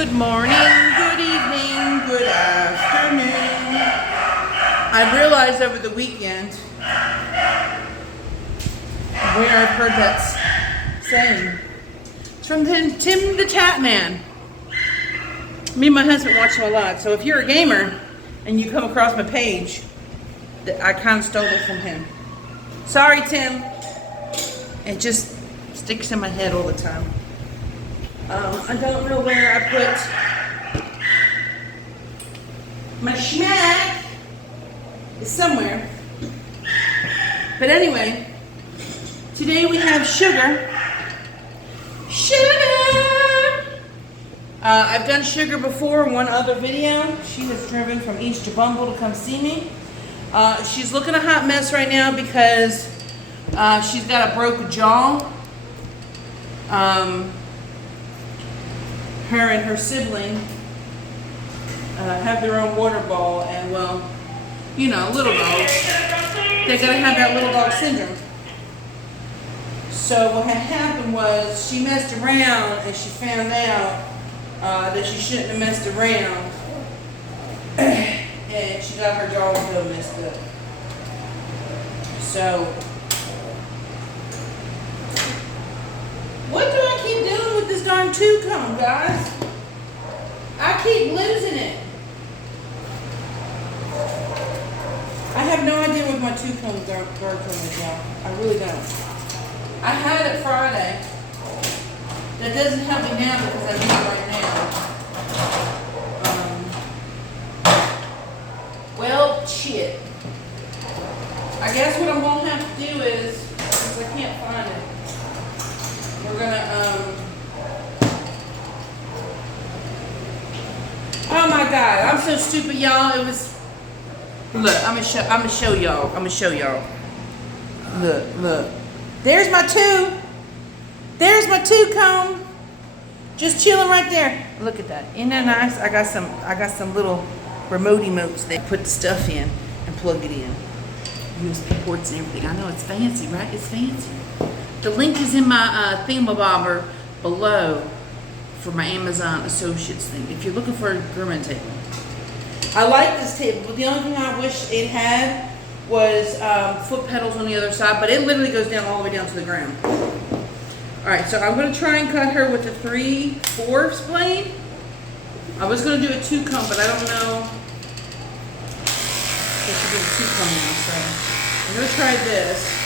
Good morning, good evening, good afternoon. I realized over the weekend where I've heard that saying. It's from Tim the Tat Man. Me and my husband watch him a lot. So if you're a gamer and you come across my page, I kind of stole it from him. Sorry, Tim. It just sticks in my head all the time. I don't know where I put my Smock. It's somewhere. But anyway, today we have Sugar. I've done Sugar before in one other video. She has driven from East Jabumble to come see me. She's looking a hot mess right now because she's got a broken jaw. Her and her sibling have their own water ball, and well, you know, little dogs, they gotta have that little dog syndrome. So what had happened was she messed around and she found out that she shouldn't have messed around, and she got her jaw real messed up. So what do I keep doing with this darn tooth comb, guys? I keep losing it. I have no idea what my tooth combs are coming, y'all. I really don't. I had it Friday. That doesn't help me now because I need it right now. Well, shit. I guess what I'm going to have to do is, since I can't find it, we're gonna, oh my God, I'm so stupid, y'all. It was, look, I'm gonna show y'all. Look. There's my tooth. There's my tooth comb. Just chilling right there. Look at that. Isn't that nice? I got some little remote emotes that put the stuff in and plug it in. USB ports and everything. I know it's fancy, right? It's fancy. The link is in my thingamabobber below for my Amazon Associates thing. If you're looking for a grooming table. I like this table, but the only thing I wish it had was foot pedals on the other side, but it literally goes down all the way down to the ground. Alright, so I'm going to try and cut her with a 3/4 blade. I was going to do a 2 comb, but I don't know if she did a 2 comb now, so I'm going to try this.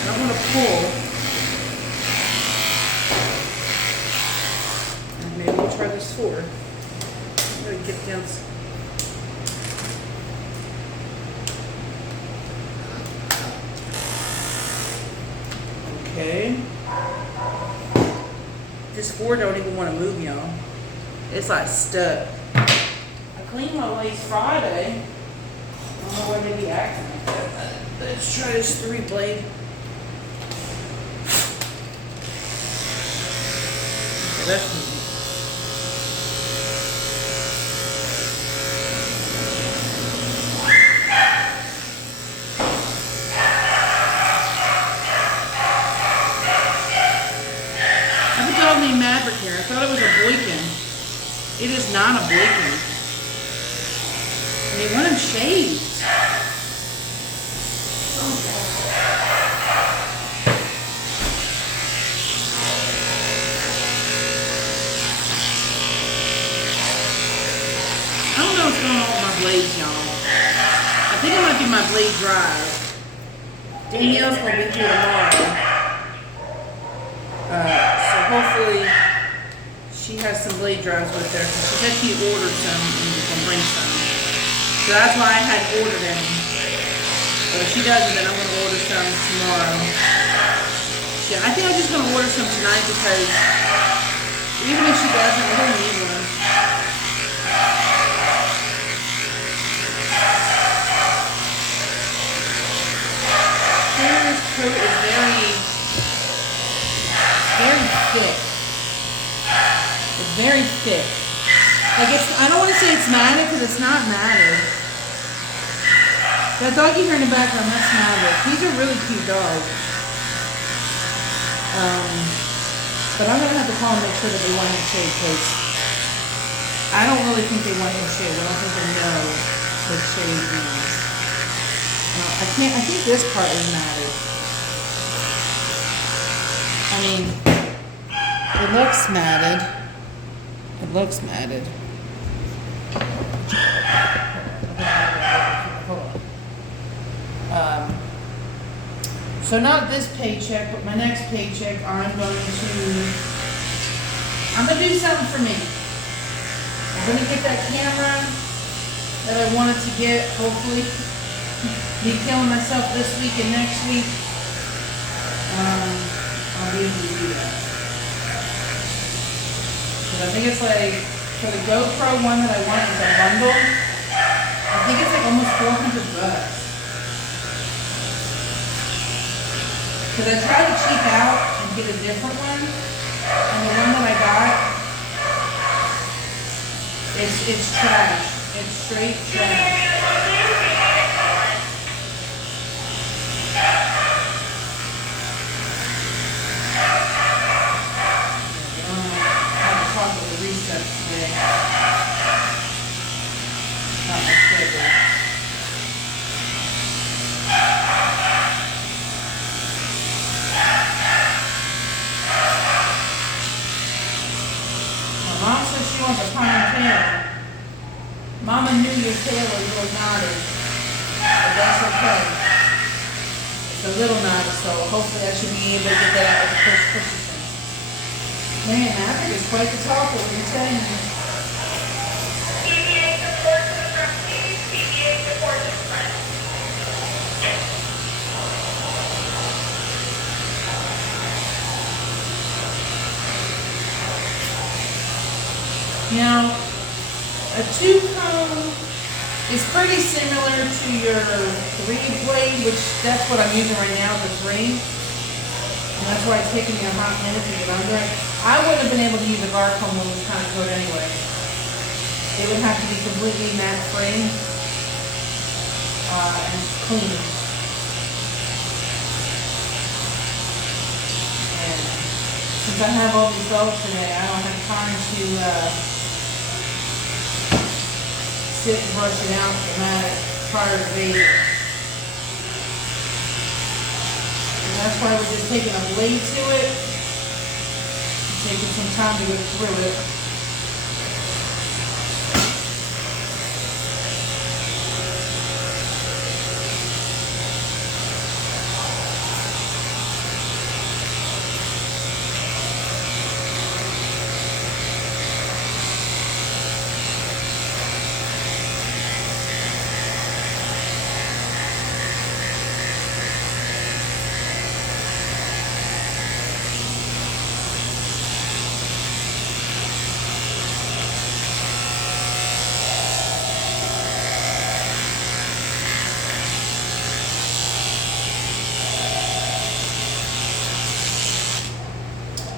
And I'm going to pull. And maybe we'll try this 4. I'm going to get down. Okay. This 4 don't even want to move, y'all. It's like stuck. I cleaned my legs Friday. I don't know why they be acting like that. Let's try this 3 blade. Okay, that's easy. I put all the Maverick here. I thought it was a boykin. It is not a boykin. They want them shaved. I don't know what's going on with my blades, y'all. I think it might be my blade drive. Danielle's going to be here tomorrow. So hopefully she has some blade drives with her. She said she ordered some and was going to bring some. So that's why I had ordered them. But if she doesn't, then I'm going to order some tomorrow. Yeah, I think I'm just going to order some tonight because even if she doesn't, I don't need one. This coat is very thick. It's very thick. Like I don't want to say it's matted because it's not matted. That doggy here in the background, that's matted. He's a really cute dog. But I'm gonna have to call and make sure that they want him shaved because I don't really think they want him shaved. I don't think they know what shaved means. I think this part is matted. I mean, it looks matted. It looks matted. So not this paycheck, but my next paycheck, I'm gonna do something for me. I'm gonna get that camera that I wanted to get, hopefully. Be killing myself this week and next week. I'll be able to do that. Because I think it's like, for the GoPro one that I want with the bundle, I think it's like almost $400. Because I tried to cheap out and get a different one, and the one that I got, it's trash. It's straight trash. I had to talk with the reset today. Not my schedule. Mom says she wants a ponytail. Mama knew your tail was a little knotty, but that's okay. It's a little knotty, so hopefully I should be able to get that out with the push things. Man, Maverick is quite the talker, what are you telling me? PBA support to the front, please. PBA support to the front. Now, a 2-cone is pretty similar to your 3-blade, which that's what I'm using right now, the 3. And that's why it's taking me a hot minute to get under it. I wouldn't have been able to use a bar comb when it was kind of good anyway. It would have to be completely matte free and clean. And since I have all these dogs today, I don't have time to sit and brush it out the mat prior to bathing. And that's why we're just taking a blade to it, taking some time to go through it.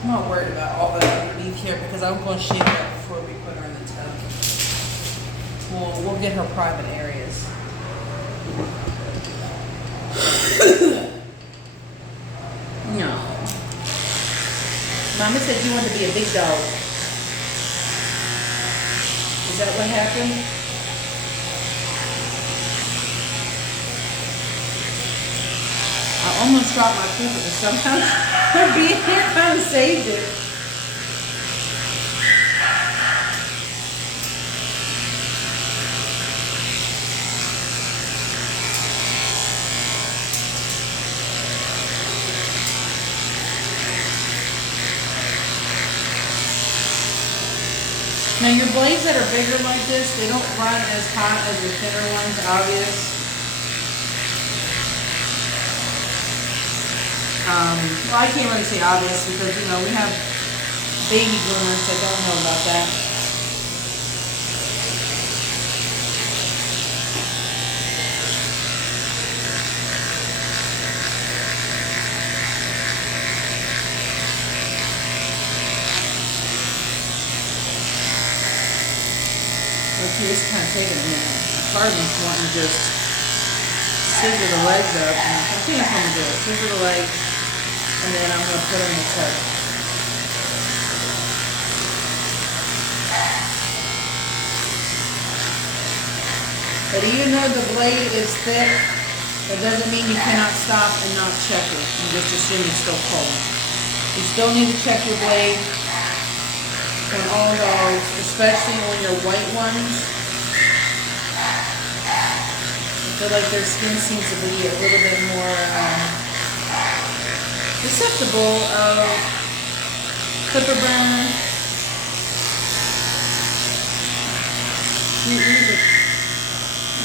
I'm not worried about all that underneath here because I'm going to shave that before we put her in the tub. We'll get her private areas. No. Mama said you wanted to be a big dog. Is that what happened? I almost dropped my paper, but somehow her being here kind of saved it. Now your blades that are bigger like this, they don't run as hot as the thinner ones, obvious. Well, I can't really say obvious because, you know, we have baby groomers that don't know about that. Okay, it's kind of taking a minute. Pardon me for wanting to just scissor the legs up. And I think that's what I'm gonna do. Scissor the legs, and then I'm gonna put them in the tub. But even though the blade is thick, that doesn't mean you cannot stop and not check it and just assume it's still cold. You still need to check your blade on all dogs, especially on your white ones. I feel like their skin seems to be a little bit more susceptible of clipper burn. There's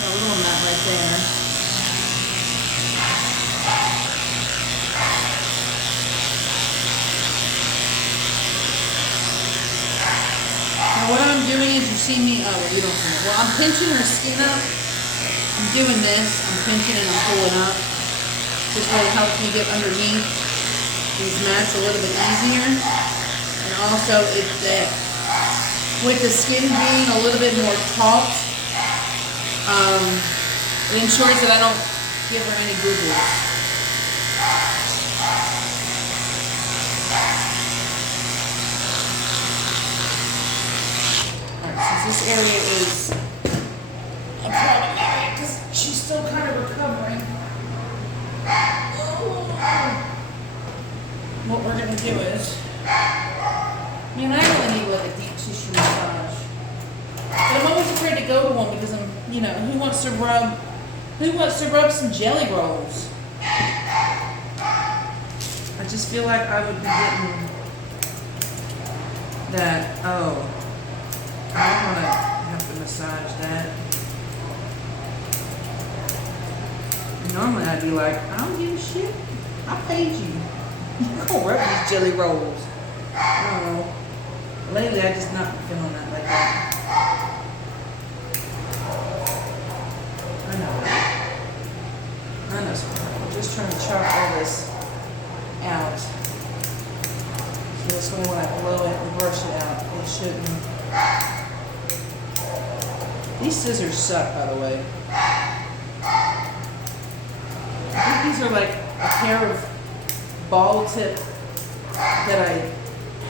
a little nut right there. Now what I'm doing is, you see me, oh, you don't see me. Well, I'm pinching her skin up. I'm doing this. I'm pinching and I'm pulling up. This way it helps me get underneath these mats a little bit easier. And also, with the skin being a little bit more taut, it ensures that I don't give her any boo-boos. Since this area is a problem area because she's still kind of recovering, what we're going to do is, man, I really need like a deep tissue massage. But I'm always afraid to go to one because I'm, who wants to rub some jelly rolls? I just feel like I would be getting that, I don't want to have to massage that. Normally I'd be like, I don't give a shit. I paid you. You're gonna rub these jelly rolls. I don't know. Lately I just not feeling that like that. I know. I'm just trying to chop all this out. So this way when I blow it and brush it out, it shouldn't. These scissors suck, by the way. I think these are like a pair of ball tip that I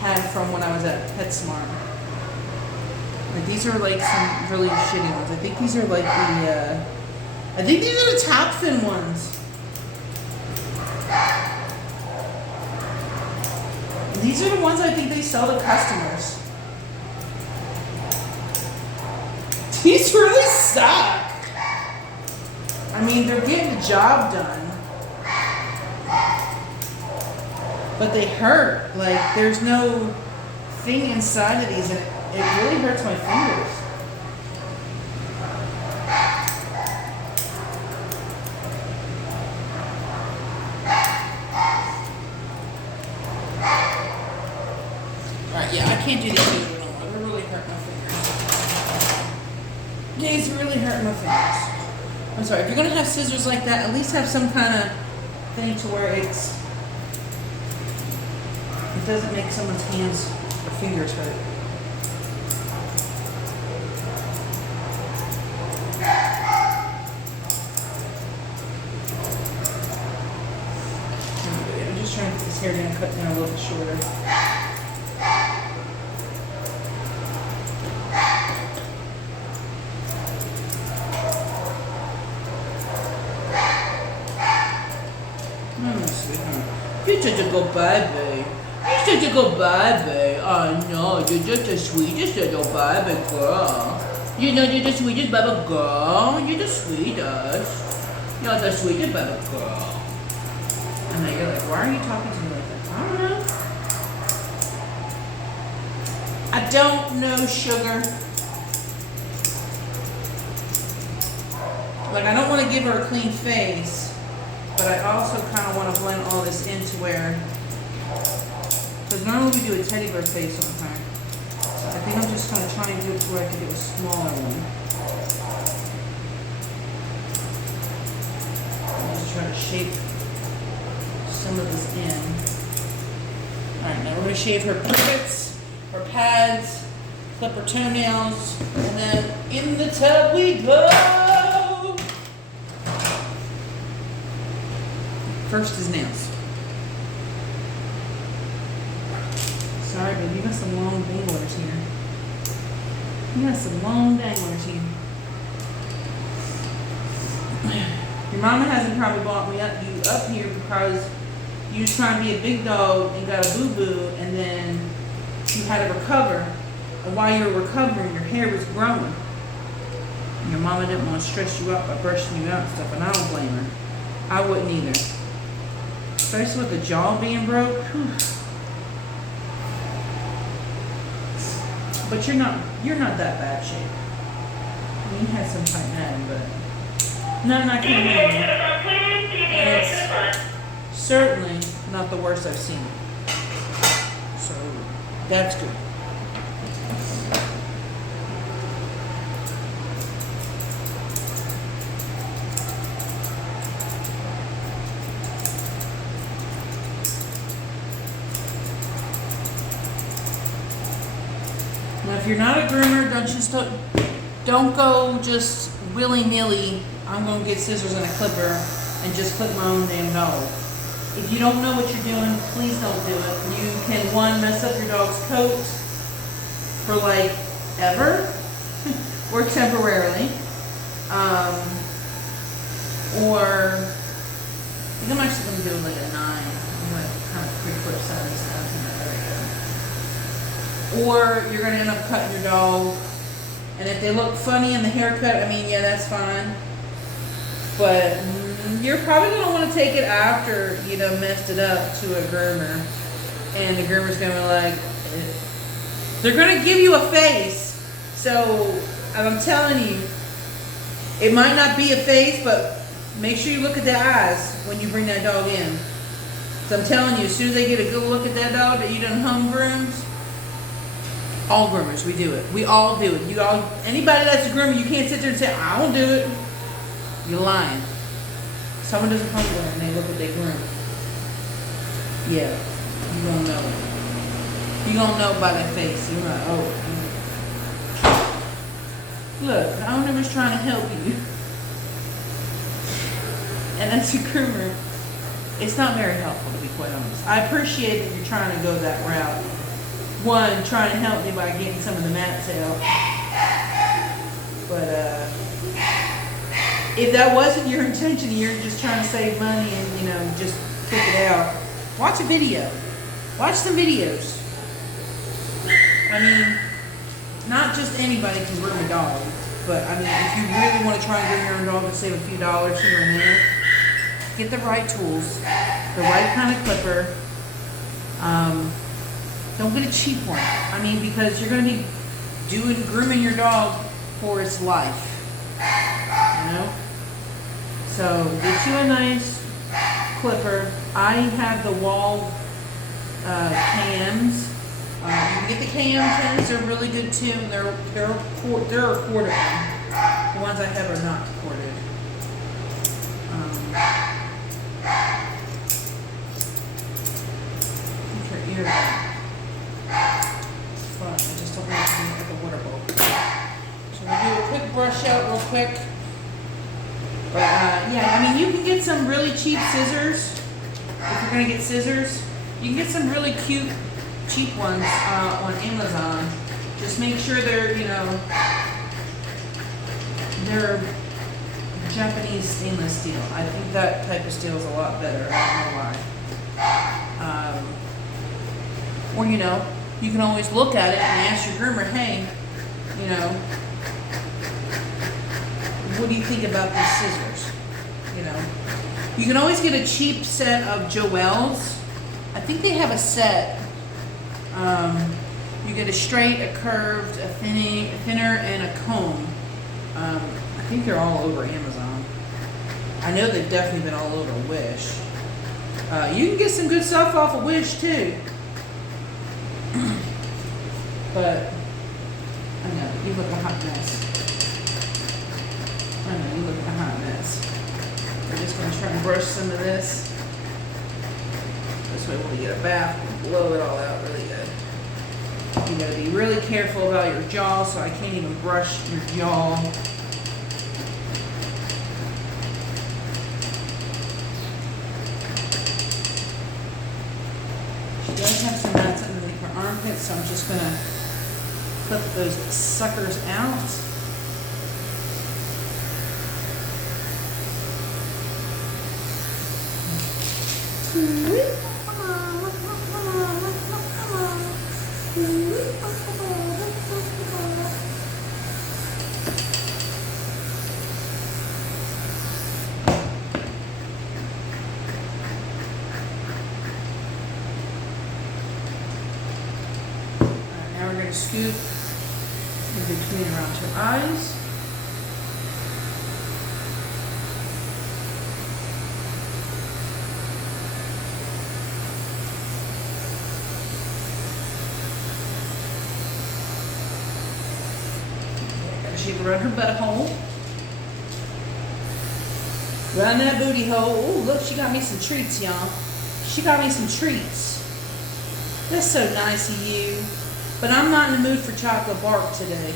had from when I was at PetSmart. Like these are like some really shitty ones. I think these are like I think these are the top fin ones. And these are the ones I think they sell to customers. These really suck. I mean, they're getting the job done. But they hurt. Like, there's no thing inside of these, and it really hurts my fingers. Alright, yeah, I can't do these scissors no more. They're really hurting my fingers. These really hurt my fingers. I'm sorry, if you're gonna have scissors like that, at least have some kind of thing to where it doesn't make someone's hands or fingers hurt. I'm just trying to get this hair down, cut down a little bit shorter. You're such a good baby. You're such a good baby. Oh no, you're just the sweetest little baby girl. You're the sweetest baby girl. You're the sweetest. You're the sweetest baby girl. And then you're like, why are you talking to me like that? I don't know. I don't know, sugar. Like, I don't want to give her a clean face. But I also kind of want to blend all this into where, because normally we do a teddy bear face on her. So I think I'm just going to try and do it to where I can do a smaller one. I'll just try to shape some of this in. Alright, now we're going to shave her prickets, her pads, clip her toenails, and then in the tub we go! First is nails. Sorry, baby, you got some long danglers here. You got some long danglers here. Your mama hasn't probably brought you up here because you was trying to be a big dog and got a boo-boo, and then you had to recover. And while you were recovering, your hair was growing. And your mama didn't want to stress you out by brushing you out and stuff, and I don't blame her. I wouldn't either. Especially with the jaw being broke. Whew. But you're not that bad shape. I mean, you had some tight matting, but none I can remember. And it's certainly not the worst I've seen. So that's good. Now, if you're not a groomer, don't go just willy-nilly. I'm gonna get scissors and a clipper and just clip my own damn dog. If you don't know what you're doing, please don't do it. You can, one, mess up your dog's coat for like ever or temporarily, or I think I'm actually gonna do like a 9. I'm gonna kind of quick clip some of these stuff. Or you're going to end up cutting your dog. And if they look funny in the haircut, I mean, yeah, that's fine. But you're probably going to want to take it after you done messed it up to a groomer. And the groomer's going to be like, they're going to give you a face. So I'm telling you, it might not be a face, but make sure you look at the eyes when you bring that dog in. So I'm telling you, as soon as they get a good look at that dog that you done home groomed, all groomers, we do it. We all do it. Anybody that's a groomer, you can't sit there and say, I don't do it. You're lying. Someone does a home groom and they look at their groom. Yeah, you gonna know it. You gonna know by their face. You're like, oh. Look, the owner was trying to help you. And as a groomer, it's not very helpful, to be quite honest. I appreciate that you're trying to go that route. One, trying to help me by getting some of the mats out. But if that wasn't your intention, you're just trying to save money and, just pick it out, watch a video. Watch some videos. I mean, not just anybody can groom a dog, but I mean, if you really want to try and groom your own dog and save a few dollars here and there, get the right tools, the right kind of clipper. Don't get a cheap one. I mean, because you're going to be grooming your dog for its life. So get you a nice clipper. I have the wall cams. You can get the cam pins. They're really good too. They're corded. The ones I have are not corded. Put your ear back. It's fun. I just don't want to do like a water bowl. So we'll do a quick brush out real quick. But yeah, I mean, you can get some really cheap scissors. If you're going to get scissors, you can get some really cute, cheap ones on Amazon. Just make sure they're, they're Japanese stainless steel. I think that type of steel is a lot better. I don't know why. Or, you can always look at it and ask your groomer, hey, what do you think about these scissors? You can always get a cheap set of Joel's. I think they have a set. You get a straight, a curved, a thinner, and a comb. I think they're all over Amazon. I know they've definitely been all over Wish. You can get some good stuff off of Wish too. But I know, you look a hot mess. I know, you look a hot mess. We're just going to try and brush some of this. This way when we get a bath, we'll blow it all out really good. You got to be really careful about your jaw, so I can't even brush your jaw. She does have some nuts underneath her armpits, so I'm just gonna clip those suckers out. Now we're going to scoop in between around her eyes. She can run her butthole. Run that booty hole. Ooh, look, she got me some treats, y'all. She got me some treats. That's so nice of you. But I'm not in the mood for chocolate bark today.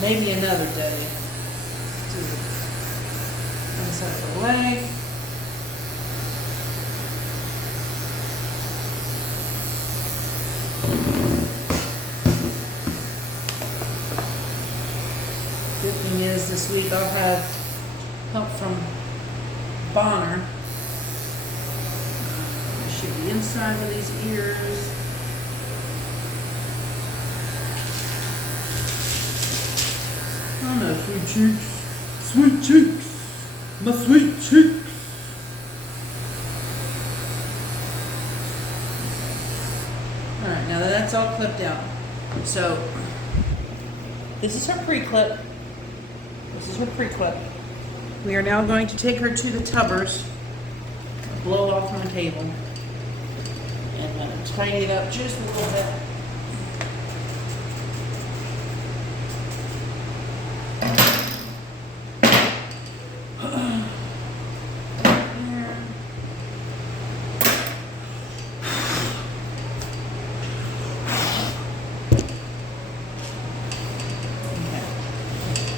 Maybe another day. Inside the leg. Good thing is this week I'll have help from Bonner. Should be inside of these ears. Oh no, sweet cheeks, sweet cheeks, my sweet cheeks. All right, now that that's all clipped out. So this is her pre-clip. This is her pre-clip. We are now going to take her to the tubbers, blow it off on the table, and tighten it up just a little bit.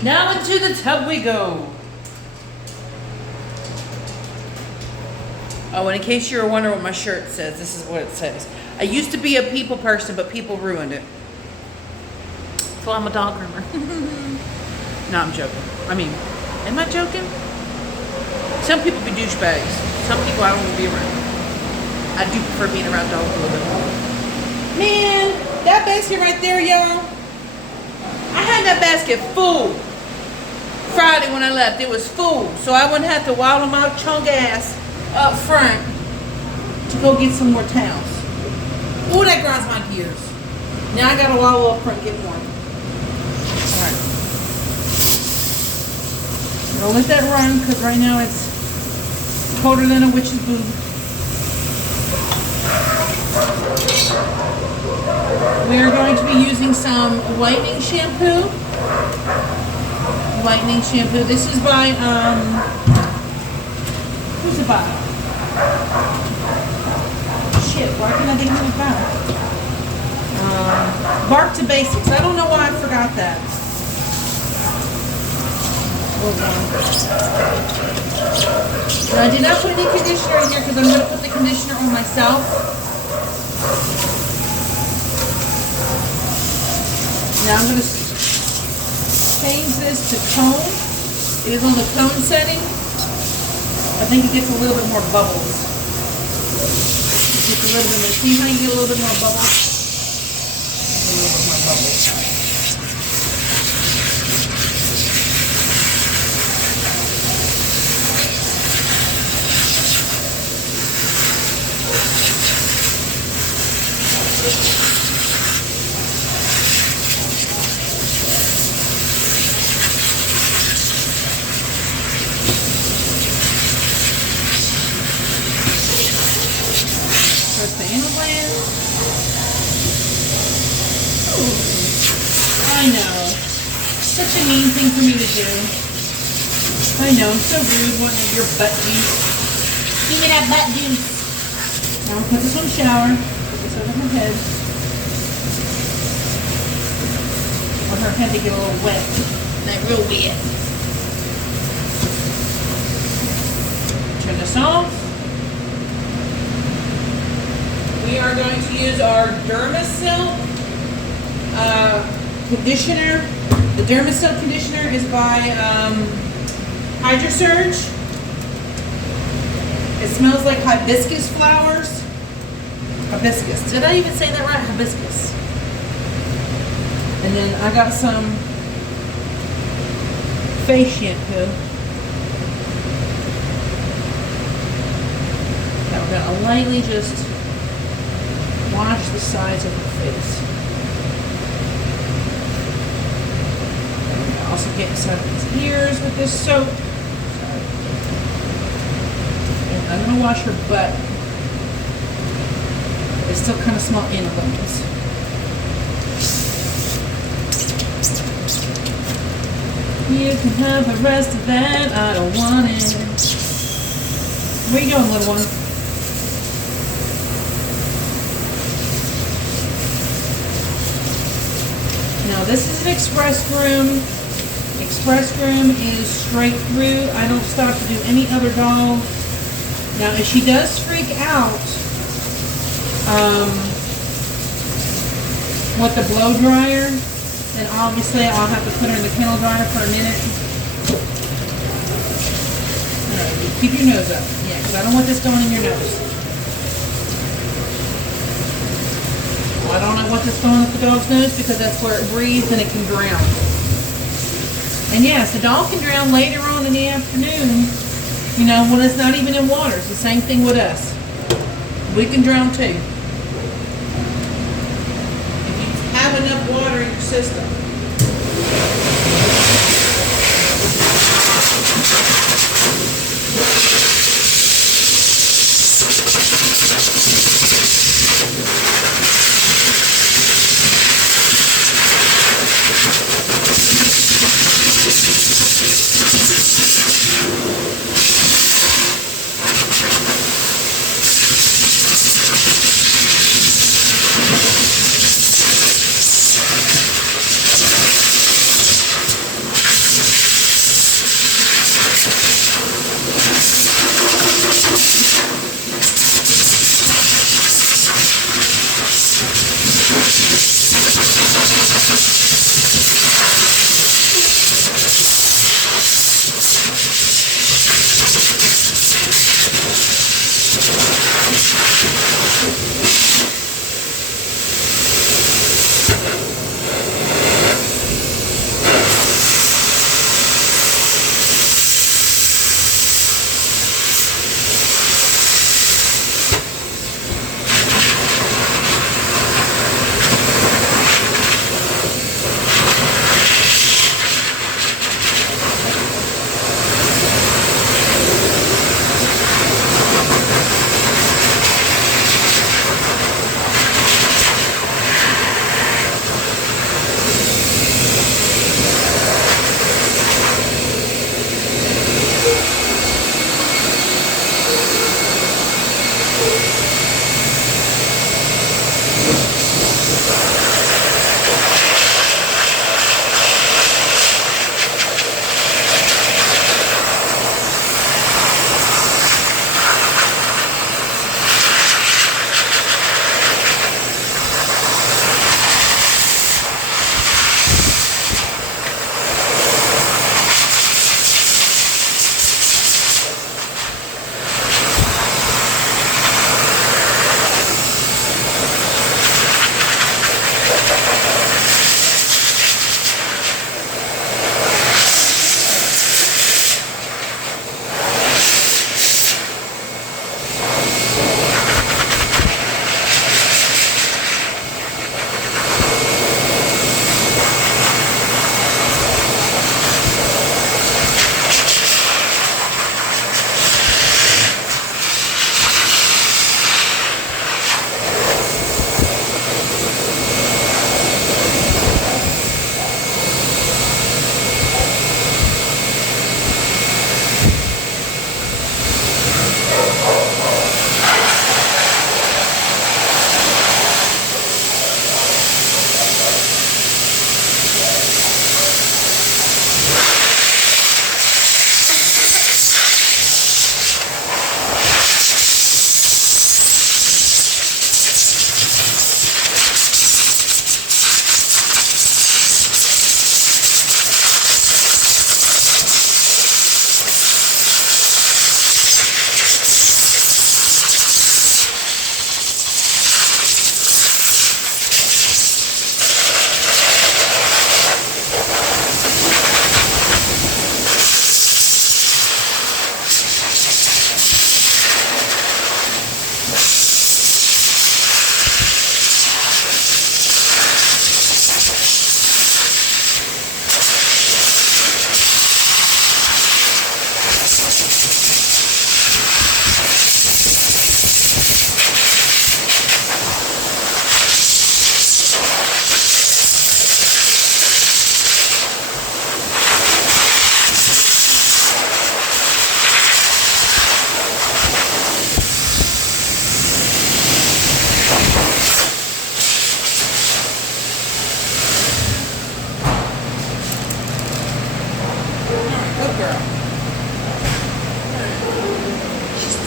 Now into the tub we go. Oh, and in case you're wondering what my shirt says, this is what it says. I used to be a people person, but people ruined it. So I'm a dog groomer. No, I'm joking. I mean, am I joking? Some people be douchebags. Some people I don't want to be around. I do prefer being around dogs a little bit more. Man, that basket right there, y'all. I had that basket full. Friday when I left, it was full, so I wouldn't have to waddle my chunk ass up front to go get some more towels. Ooh, that grinds my gears. Now I gotta waddle up front and get more. Alright. Don't let that run, because right now it's colder than a witch's boob. We are going to be using some whitening shampoo. Whitening shampoo. This is by, who's it by? Shit, why can't I think who it's by? Bark to Basics. I don't know why I forgot that. Hold on. Now, I did not put any conditioner in here because I'm going to put the conditioner on myself. Now I'm going to change this to cone. It is on the cone setting. I think it gets a little bit more bubbles. Just a little bit more. See how you get a little bit more bubbles? A little bit more bubbles. I know. Such a mean thing for me to do. I know, I'm so rude wanting your butt juice. Give me that butt juice. Now I'll put this on the shower. Put this over her head. I want her head to get a little wet. Like real wet. Turn this off. We we are going to use our Dermasil conditioner. The Dermasil conditioner is by HydroSurge. It smells like hibiscus flowers. Hibiscus. Did I even say that right? Hibiscus. And then I got some face shampoo. Now we're gonna lightly just wash the sides of her face. And we're gonna also get inside of his ears with this soap. And I'm gonna wash her butt. They still kind of smell animals. You can have the rest of that, I don't want it. Where you going, little one? Now this is an express groom. Express groom is straight through. I don't stop to do any other dog. Now if she does freak out with the blow dryer, then obviously I'll have to put her in the kennel dryer for a minute. Alright, keep your nose up. Yeah, because I don't want this going in your nose. I don't want this going up the dog's nose because that's where it breathes and it can drown. And yes, the dog can drown later on in the afternoon, you know, when it's not even in water. It's the same thing with us. We can drown too. Have enough water in your system.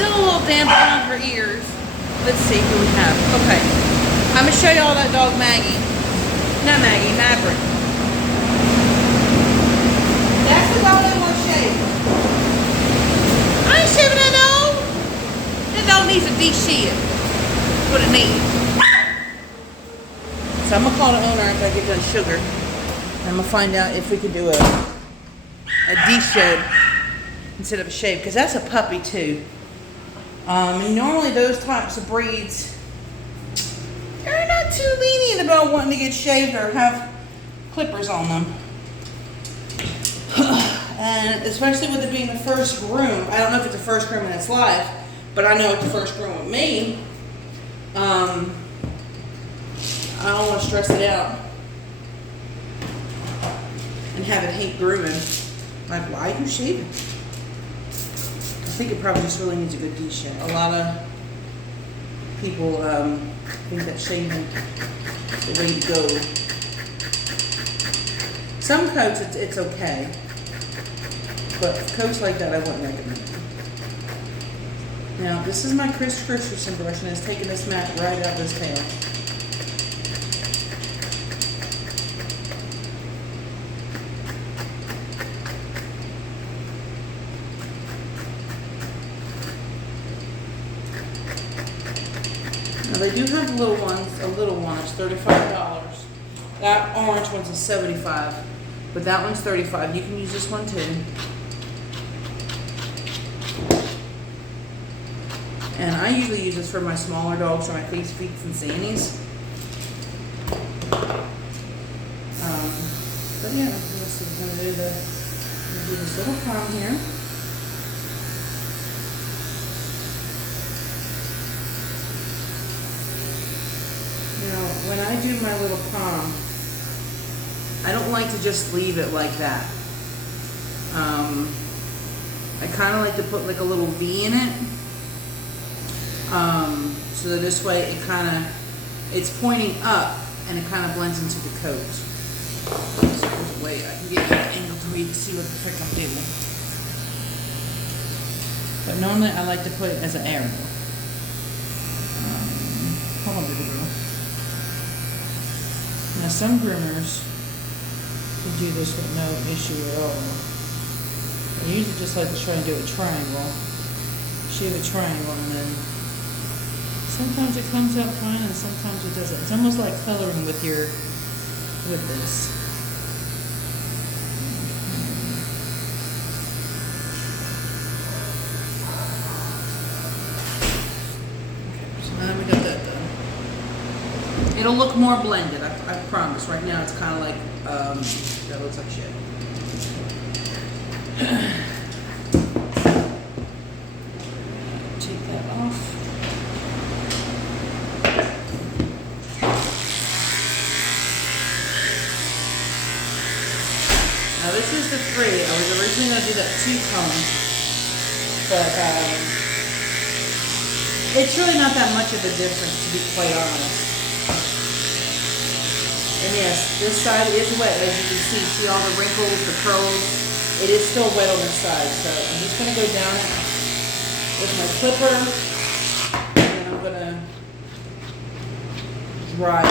still a little damp around her ears. Let's see who we have. Okay. I'm gonna show y'all that dog Maggie. Not Maggie, Maverick. That's the dog that wants shaved. I ain't shaving that dog. That dog needs a de-shit. That's what it needs. So I'm gonna call the owner after I get done sugar. I'm gonna find out if we can do a de-shed instead of a shave, because that's a puppy too. And normally those types of breeds, they're not too lenient about wanting to get shaved or have clippers on them. And especially with it being the first groom, I don't know if it's the first groom in its life, but I know it's the first groom with me. I don't want to stress it out and have it hate grooming. Like, why are you shaving? I think it probably just really needs a good de-shed. A lot of people think that shaving is the way to go. Some coats it's okay, but coats like that I wouldn't recommend. Now this is my Chris Christensen brush, and it's taking this mat right out of his tail. Now they do have little ones, a little one, it's $35. That orange one's a $75, but that one's $35. You can use this one too. And I usually use this for my smaller dogs, for my Feets, Feets, and Sannies. But yeah, let's see, we're gonna do this little palm here. Now, when I do my little palm, I don't like to just leave it like that. I kind of like to put like a little V in it. So that this way it's pointing up and it kind of blends into the coat. So there's a way I can get an angle to where you can see what the frick I'm doing. But normally I like to put it as an arrow. Hold on, baby girl. Now some groomers can do this with no issue at all. I usually just like to try and do a triangle. Shave a triangle, and then sometimes it comes out fine and sometimes it doesn't. It's almost like coloring with this. Okay, so now we got that done. It'll look more blended, I promise. Right now it's kind of like, that looks like shit. Take that off. Now this is the 3. I was originally going to do that 2-cone, but it's really not that much of a difference, to be quite honest. And yes, this side is wet, as you can see. See all the wrinkles, the curls? It is still wet on this side, so I'm just going to go down it with my clipper, and then I'm going to dry it.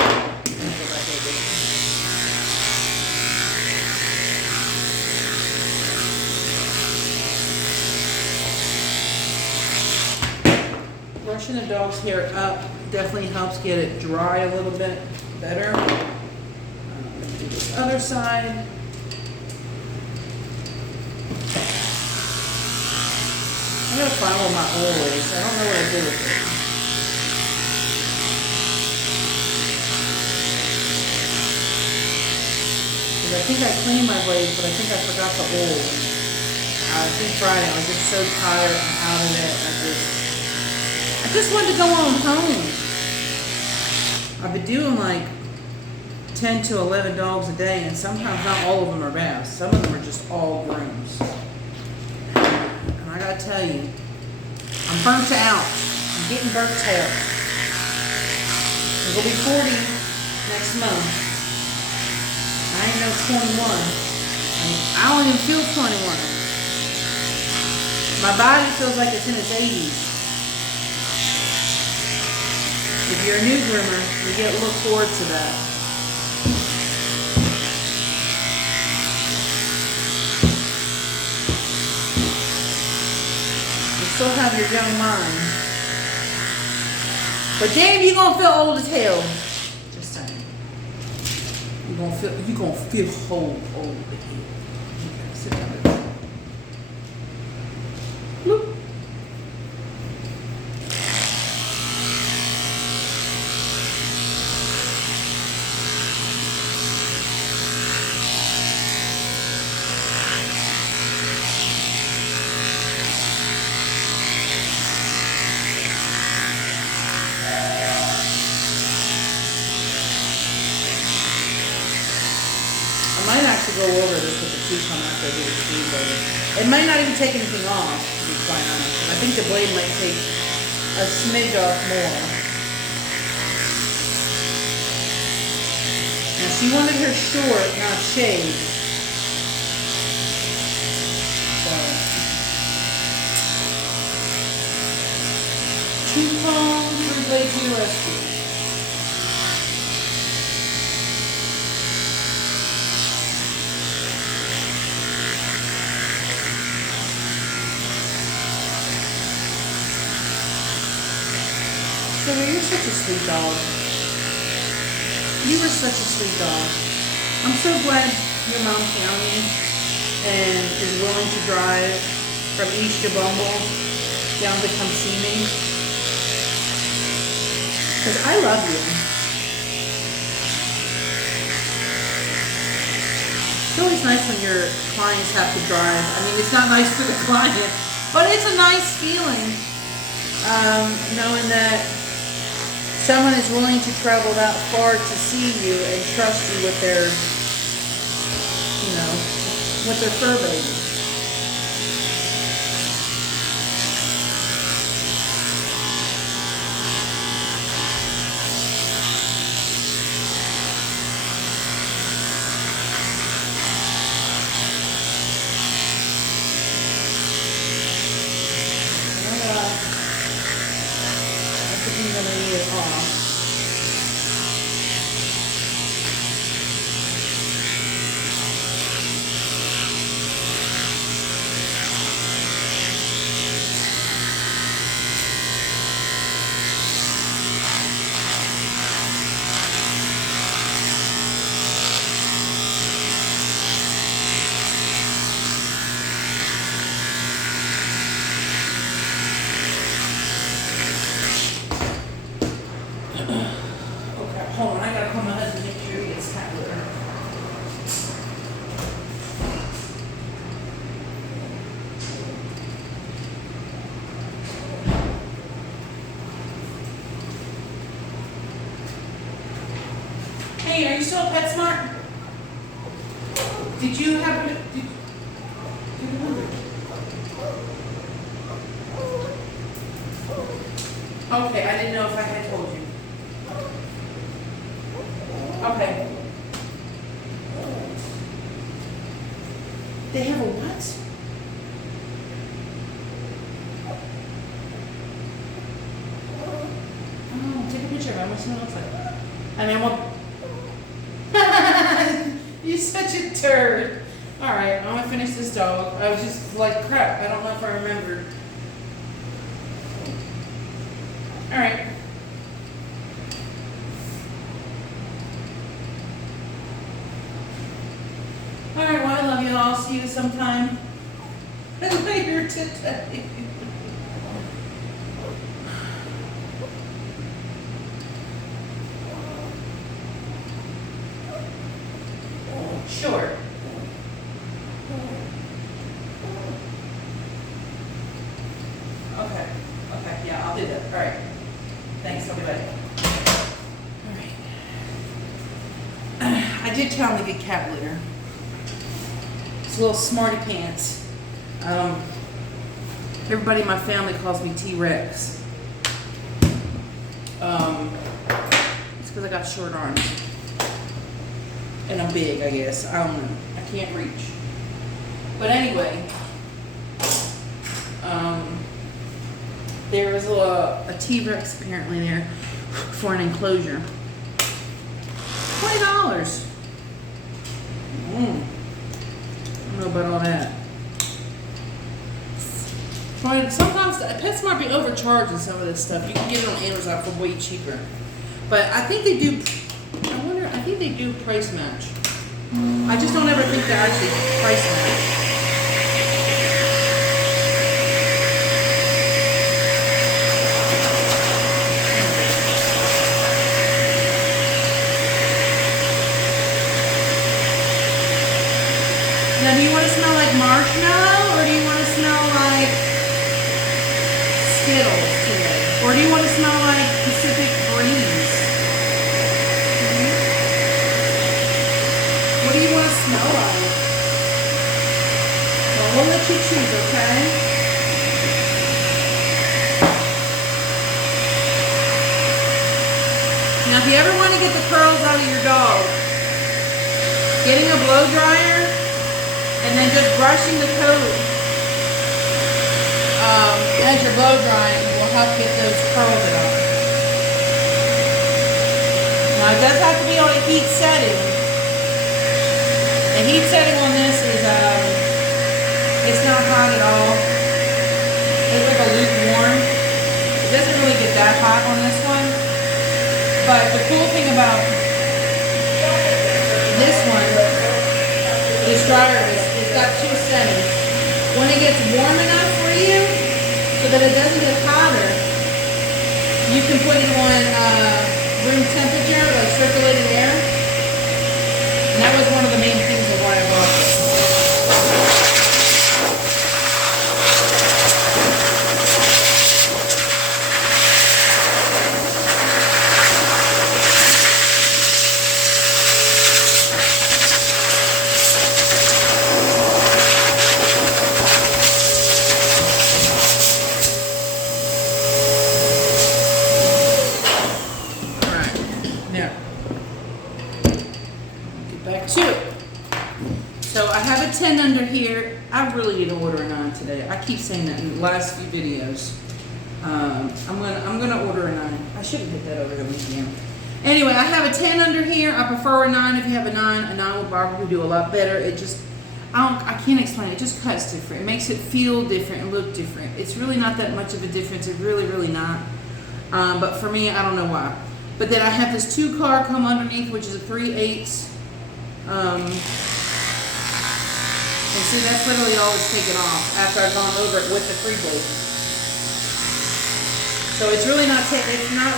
Brushing the dog's hair up definitely helps get it dry a little bit better. Do this other side. I gotta find where my oil is. I don't know what I did with it. Because I think I cleaned my blades, but I think I forgot the oil. I think Friday I was just so tired and out of it. I just wanted to go on home. I've been doing like 10 to 11 dogs a day, and sometimes not all of them are baths. Some of them are just all grooms. And I gotta tell you, I'm burnt out. I'm getting burnt out. I'm gonna be 40 next month. I ain't no 21. I don't even feel 21. My body feels like it's in its 80s. If you're a new groomer, you get to look forward to that. You still have your young mind. But damn, you gonna feel old as hell. Just saying. You gonna feel old as hell. Okay, sit down there. Bloop. I might actually go over this with the tooth comb after I do the speed blade. It might not even take anything off, to be quite honest. I think the blade might take a smidge off more. Now she wanted her short, not shaved. So tooth comb, three blade to the rescue. So you're such a sweet dog. You were such a sweet dog. I'm so glad your mom found you and is willing to drive from East Bumble down to come see me. Because I love you. It's always nice when your clients have to drive. I mean, it's not nice for the client, but it's a nice feeling knowing that someone is willing to travel that far to see you and trust you with their, with their fur baby. I'm gonna need it off. Hold on, I gotta call my husband and make sure he gets cat litter. Hey, are you still at PetSmart? Did you happen to... Okay, I didn't know if I had told you. Okay. They have a what? Oh, take a picture of it. I want to see what it looks like. And then what? You're such a turd. Alright, I'm gonna finish this dog. I was just like, crap, I don't know if I remembered. Alright. Alright, well, I love you all. I'll see you sometime later today. Sure. Okay. Okay, yeah, I'll do that. Alright. Thanks, I'll be back. Alright. I did tell him to get cat litter. It's a little smarty pants. Everybody in my family calls me T-Rex. It's because I got short arms. And I'm big, I guess. I don't know. I can't reach. But anyway, There was a T-Rex apparently there for an enclosure. $20. I don't know about all that. Sometimes PetSmart be overcharging some of this stuff. You can get it on Amazon for way cheaper. But I think they do, I think they do price match. I just don't ever think they're actually price match. Now, do you want to smell like marshmallow, or do you want to smell like Skittles today? Or do you want to smell like Pacific Breeze? What do you want to smell like? Well, we'll let you choose, okay? Now, if you ever want to get the curls out of your dog, getting a blow dryer and then just brushing the coat as you're blow drying will help get those curls out. Now it does have to be on a heat setting. The heat setting on this is it's not hot at all. It's like a lukewarm. It doesn't really get that hot on this one. But the cool thing about this one, this dryer is it's got two settings. When it gets warm enough for you, so that it doesn't get hotter, you can put it on room temperature, like circulating air. And that was one of the main things of why I bought it. So I have a 10 under here. I really need to order a 9 today. I keep saying that in the last few videos. I'm gonna order a 9. I should have put that over the weekend. Anyway, I have a 10 under here. I prefer a 9. If you have a 9 will probably do a lot better. It just, I can't explain it. It just cuts different. It makes it feel different and look different. It's really not that much of a difference. It's really not. But for me, I don't know why. But then I have this 2-car come underneath, which is a 3/8. And see, that's literally always taken off after I've gone over it with the free blade. So it's really not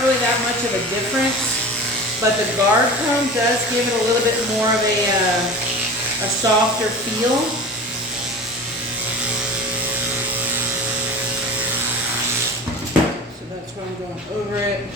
really that much of a difference. But the guard comb does give it a little bit more of a softer feel. So that's why I'm going over it.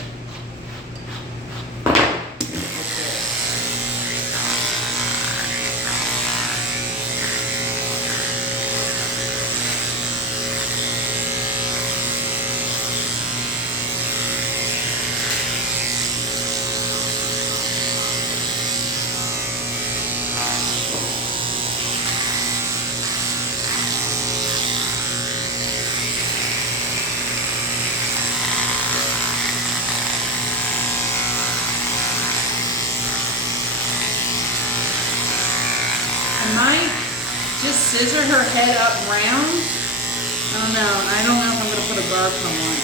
Might just scissor her head up round. I don't know if I'm going to put a guard comb on it.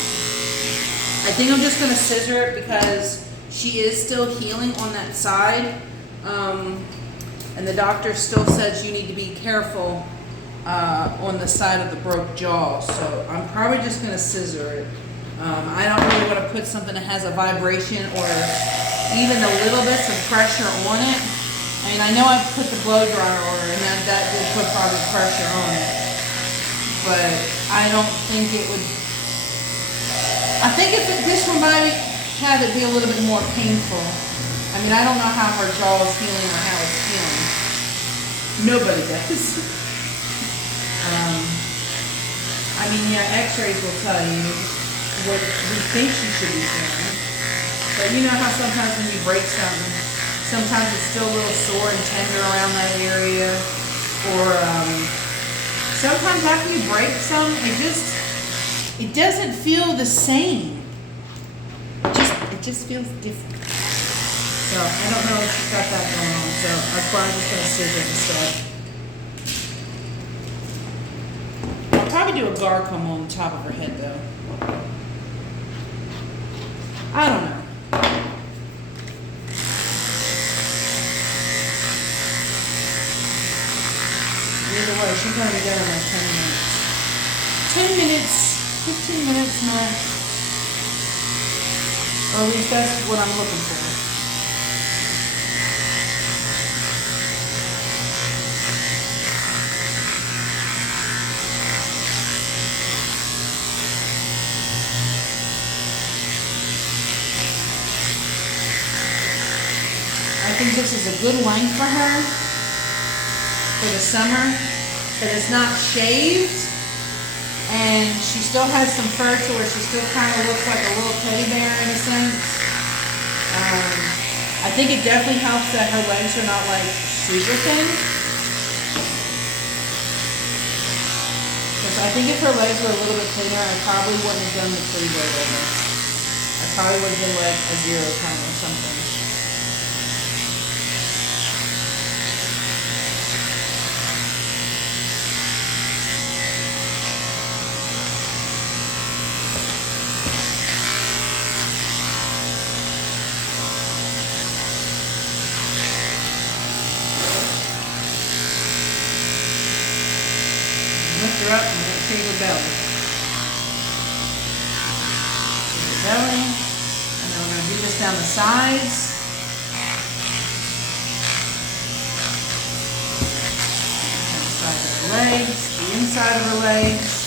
I think I'm just going to scissor it because she is still healing on that side. And the doctor still says you need to be careful on the side of the broke jaw. So I'm probably just going to scissor it. I don't really want to put something that has a vibration or even a little bit of pressure on it. I mean, I know I put the blow dryer on her, and that did put probably pressure on it. But I don't think it would. I think if this one might have it be a little bit more painful. I mean, I don't know how her jaw is healing or how it's healing. Nobody does. I mean, yeah, X-rays will tell you what we think she should be feeling. But you know how sometimes when you break something, sometimes it's still a little sore and tender around that area. Or sometimes after you break some, it just, it doesn't feel the same. It just feels different. So I don't know if she's got that going on. So that's why I'm just gonna scissor it instead. I'll probably do a guard comb on the top of her head though. I don't know. Either way, she's gonna be done in like 10 minutes. 10 minutes, 15 minutes max. Or at least that's what I'm looking for. I think this is a good length for her for the summer, but it's not shaved, and she still has some fur to where she still kind of looks like a little teddy bear in a sense. I think it definitely helps that her legs are not like super thin. Because I think if her legs were a little bit thinner, I probably wouldn't have done the sleeve right over. I probably would have been like a 0 count or something. Lift her up and shave her belly. Shave her belly. And then we're going to do this down the sides. Down the side of her legs, the inside of her legs.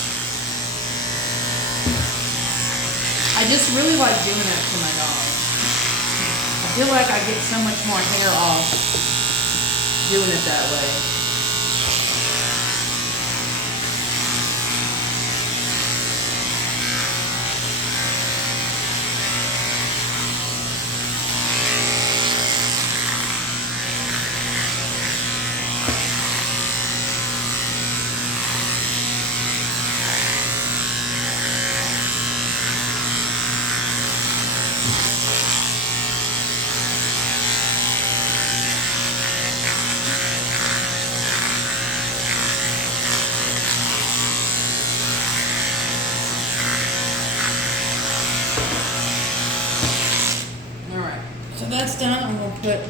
I just really like doing that to my dog. I feel like I get so much more hair off doing it that way. That's done. I'm going to put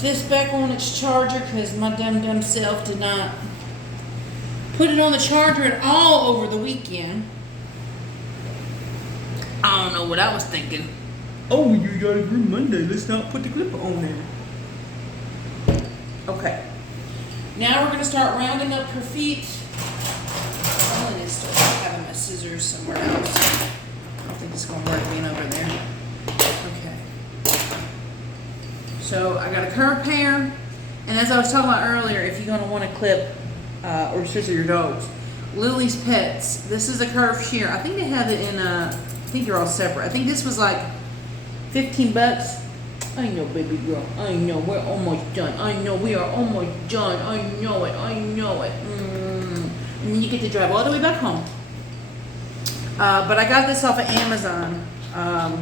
this back on its charger because my dumb self did not put it on the charger at all over the weekend. I don't know what I was thinking. Oh, you got a Groom Monday. Let's not put the clipper on there. Okay. Now we're going to start rounding up her feet. I really need to start having my scissors somewhere else. I don't think it's going to work being over there. So I got a curved pair, and as I was talking about earlier, if you're going to want to clip or scissor your dogs, Lily's Pets, this is a curved shear. I think they have it in I think they're all separate. I think this was like 15 bucks. I know, baby girl. I know, we're almost done. I know, we are almost done. I know it. And then you get to drive all the way back home. But I got this off of Amazon. I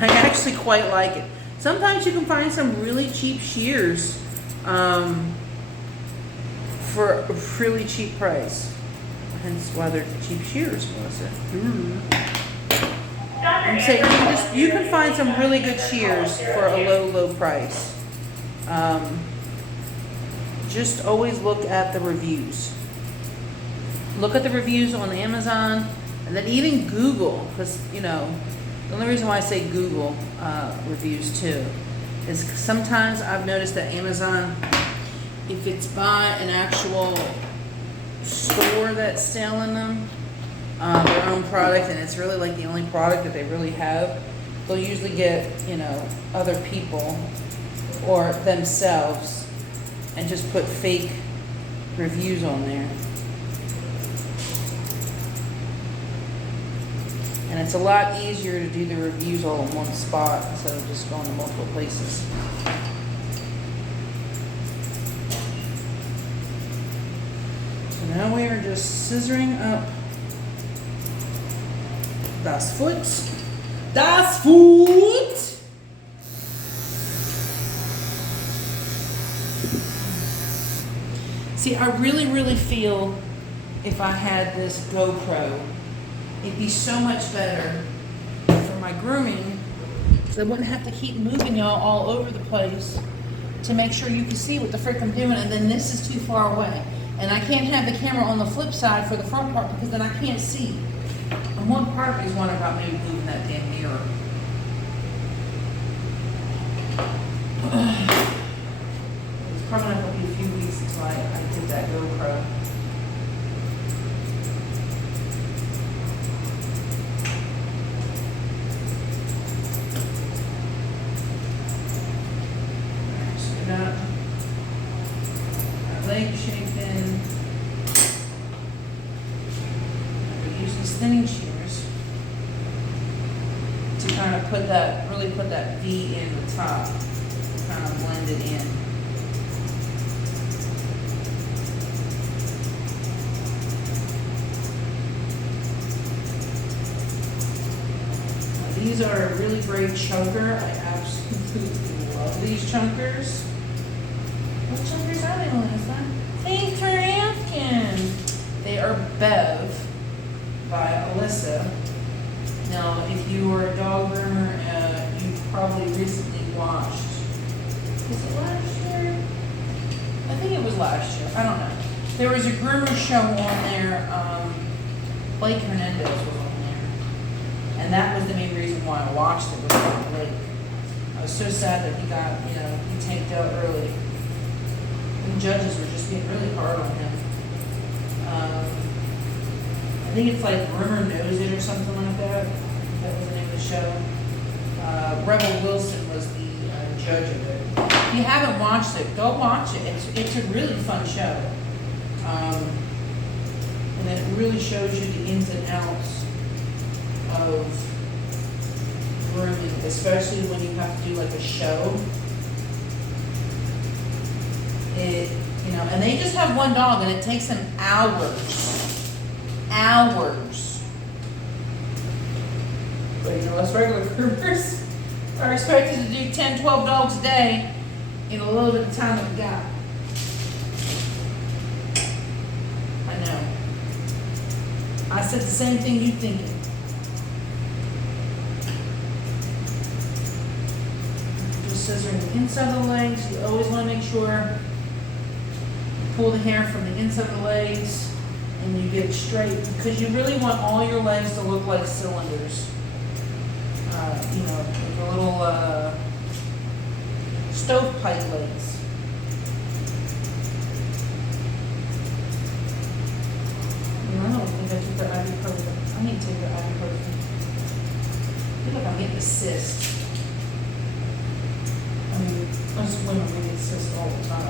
actually quite like it. Sometimes you can find some really cheap shears for a really cheap price. Hence why they're cheap shears, Melissa. I'm saying you can find some really good shears for a low price. Just always look at the reviews. Look at the reviews on Amazon, and then even Google, because the only reason why I say Google reviews too is sometimes I've noticed that Amazon, if it's by an actual store that's selling them, their own product, and it's really like the only product that they really have, they'll usually get, other people or themselves and just put fake reviews on there. And it's a lot easier to do the reviews all in one spot instead of just going to multiple places. So now we are just scissoring up Das Foot. Das Foot. See, I really, really feel if I had this GoPro, it'd be so much better for my grooming, because I wouldn't have to keep moving y'all all over the place to make sure you can see what the frick I'm doing, and then this is too far away. And I can't have the camera on the flip side for the front part because then I can't see. And one part of me is wondering about maybe moving that damn mirror. It's probably not going to be a few weeks until I get that GoPro. Leg shaping. I use these thinning shears to kind of really put that V in the top, kind of blend it in. Now, these are a really great chunker. I absolutely love these chunkers. What chunkers are they, Melissa? Thanks for asking. They are Bev by Alyssa. Now, if you are a dog groomer, you've probably recently watched. Was it last year? I think it was last year. I don't know. There was a groomer show on there. Blake Hernandez was on there, and that was the main reason why I watched it. Was about Blake. I was so sad that he got, he tanked out early. The judges were just being really hard on him. I think it's like Rumor Knows It or something like that. That was the name of the show. Rebel Wilson was the judge of it. If you haven't watched it, go watch it. It's a really fun show. And it really shows you the ins and outs of grooming, especially when you have to do like a show. And they just have one dog and it takes them hours. But us regular groomers are expected to do 10, 12 dogs a day in a little bit of time that we got. I know. I said the same thing you thinking. Just scissoring the inside of the legs. You always want to make sure pull the hair from the inside of the legs and you get it straight, because you really want all your legs to look like cylinders. Like a little stovepipe legs. I don't think I took the ibuprofen. I need to take the ibuprofen. I feel like I'm getting a cyst. I mean, most women get cysts all the time.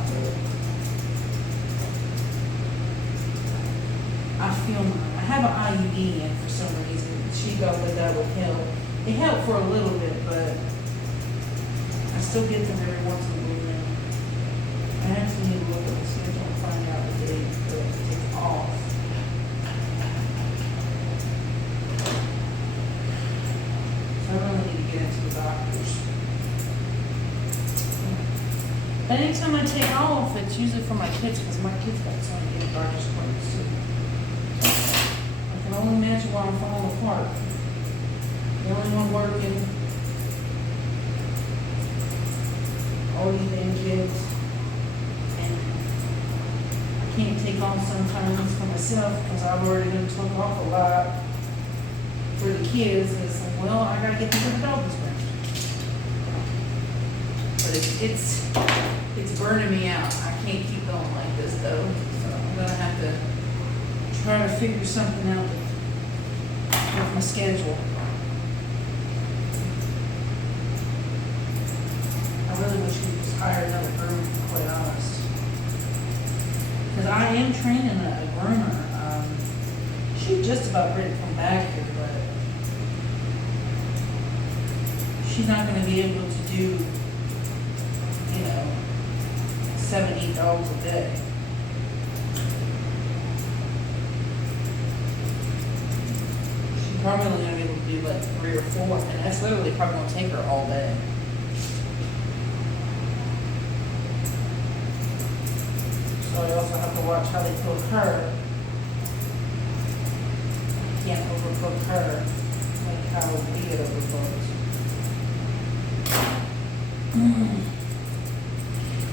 I feel mine. I have an IUD in for some reason. She thought that would help. It helped for a little bit, but I still get them every once in a blue moon. I actually need to look at the schedule and find out the date for it to take off. So I really need to get into the doctors. But anytime I take off, it's usually for my kids, because my kids got so many doctor's appointments too. I can only imagine why I'm falling apart. The only one working. All these damn kids. And I can't take off sometimes for myself because I've already been took off a lot for the kids. And it's like, well, I gotta get them to the dog this spring. But it's burning me out. I can't keep going like this though. So I'm gonna have to try to figure something out with my schedule. I really wish we could just hire another groomer, to be quite honest. Because I am training a groomer. She's just about ready to come back here, but she's not going to be able to do, 7, 8 dogs a day. She's probably only going to be able to do like 3 or 4, and that's literally probably gonna take her all day. So I also have to watch how they cook her. Can't overcook her like how we get overcooked.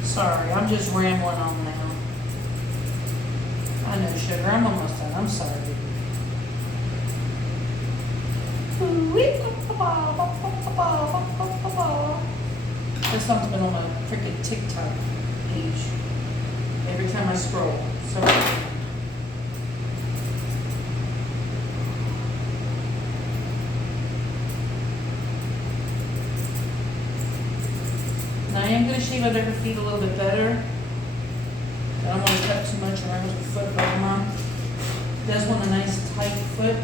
Sorry, I'm just rambling on now. I know, sugar, I'm almost done. I'm sorry. This song's been on my freaking TikTok page every time I scroll. Sorry. Now I am going to shave under her feet a little bit better. I don't want to cut too much around her foot, but Mom does want a nice tight foot,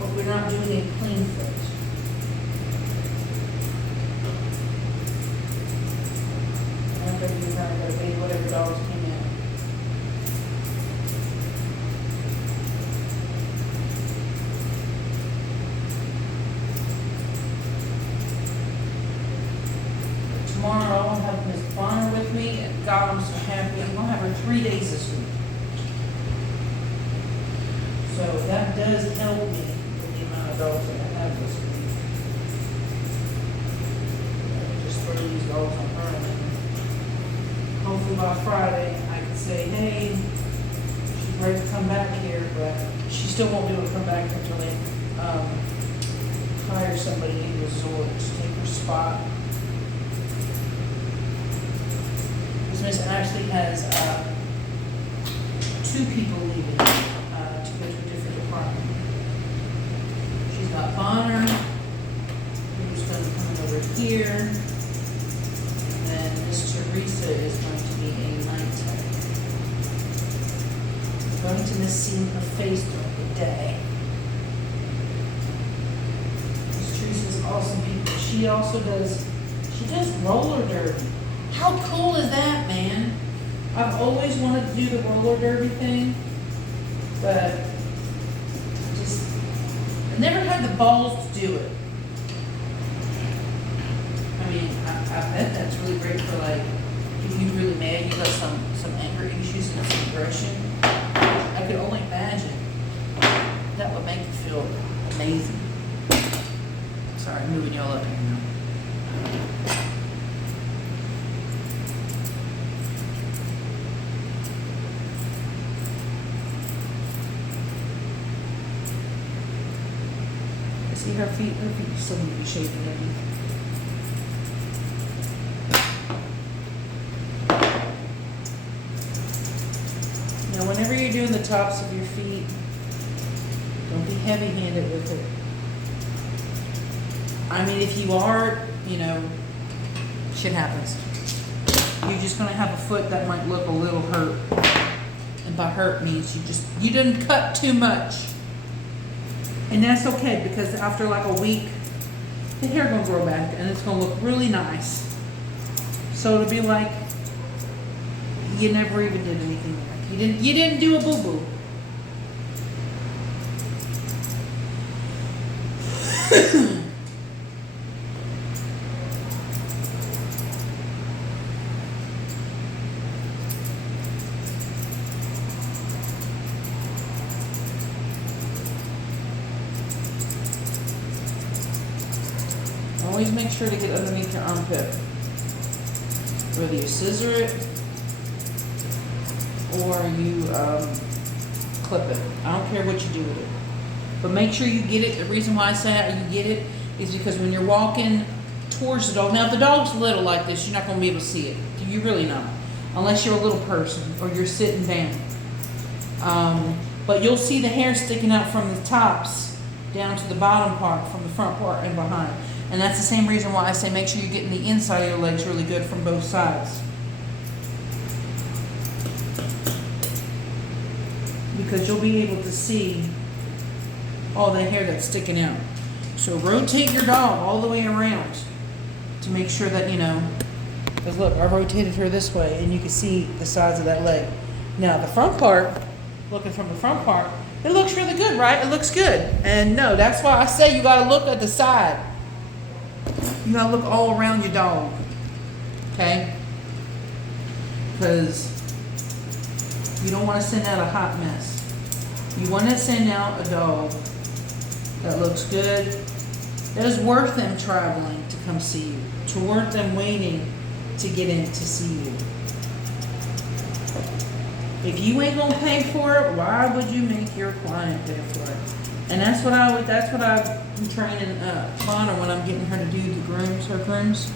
but we're not doing a clean foot. I'm going to do her, I'm going to bathe whatever dogs came in. Tomorrow I'll have Miss Bonner with me, and God, I'm so happy. I'm going to have her 3 days this week. So that does help me with the amount of dogs that I have this week. Just throw these dogs on her, and hopefully by Friday I can say, hey, she's ready to come back here, but she still won't be able to come back until they hire somebody in the resort to take her spot. Miss Ashley has 2 people leaving to go to a different department. She's got Bonner, who's going to come over here, and then Miss Teresa is going to be a night tech. I'm going to miss seeing her face during the day. Miss Teresa's awesome people. She also does roller derby. How cool is that, man? I've always wanted to do the roller derby thing, but I never had the balls to do it. I mean, I bet that's really great for, like, if you're really mad, you got some anger issues and some aggression. I could only imagine that would make you feel amazing. Sorry, I'm moving y'all up here now. See her feet still need to be shaking maybe. Now whenever you're doing the tops of your feet, don't be heavy-handed with it. I mean, if you are, you know, shit happens. You're just gonna have a foot that might look a little hurt. And by hurt means you didn't cut too much. And that's okay, because after like a week, the hair gonna grow back and it's gonna look really nice. So it'll be like you never even did anything like you didn't do a boo-boo. Always make sure to get underneath your armpit. Whether you scissor it or you clip it. I don't care what you do with it. But make sure you get it. The reason why I say you get it is because when you're walking towards the dog, now if the dog's little like this, you're not going to be able to see it. You're really not. Unless you're a little person or you're sitting down. But you'll see the hair sticking out from the tops down to the bottom part, from the front part and behind. And that's the same reason why I say make sure you're getting the inside of your legs really good from both sides. Because you'll be able to see all the hair that's sticking out. So rotate your dog all the way around to make sure that, you know, because look, I rotated her this way and you can see the sides of that leg. Now the front part, looking from the front part, It looks really good, right? It looks good. And no, that's why I say you gotta look at the side. You gotta look all around your dog. Okay? Because you don't want to send out a hot mess. You want to send out a dog that looks good, that is worth them traveling to come see you, to worth them waiting to get in to see you. If you ain't gonna pay for it, why would you make your client pay for it? And that's what I'm training Connor when I'm getting her to do the grooms, her grooms.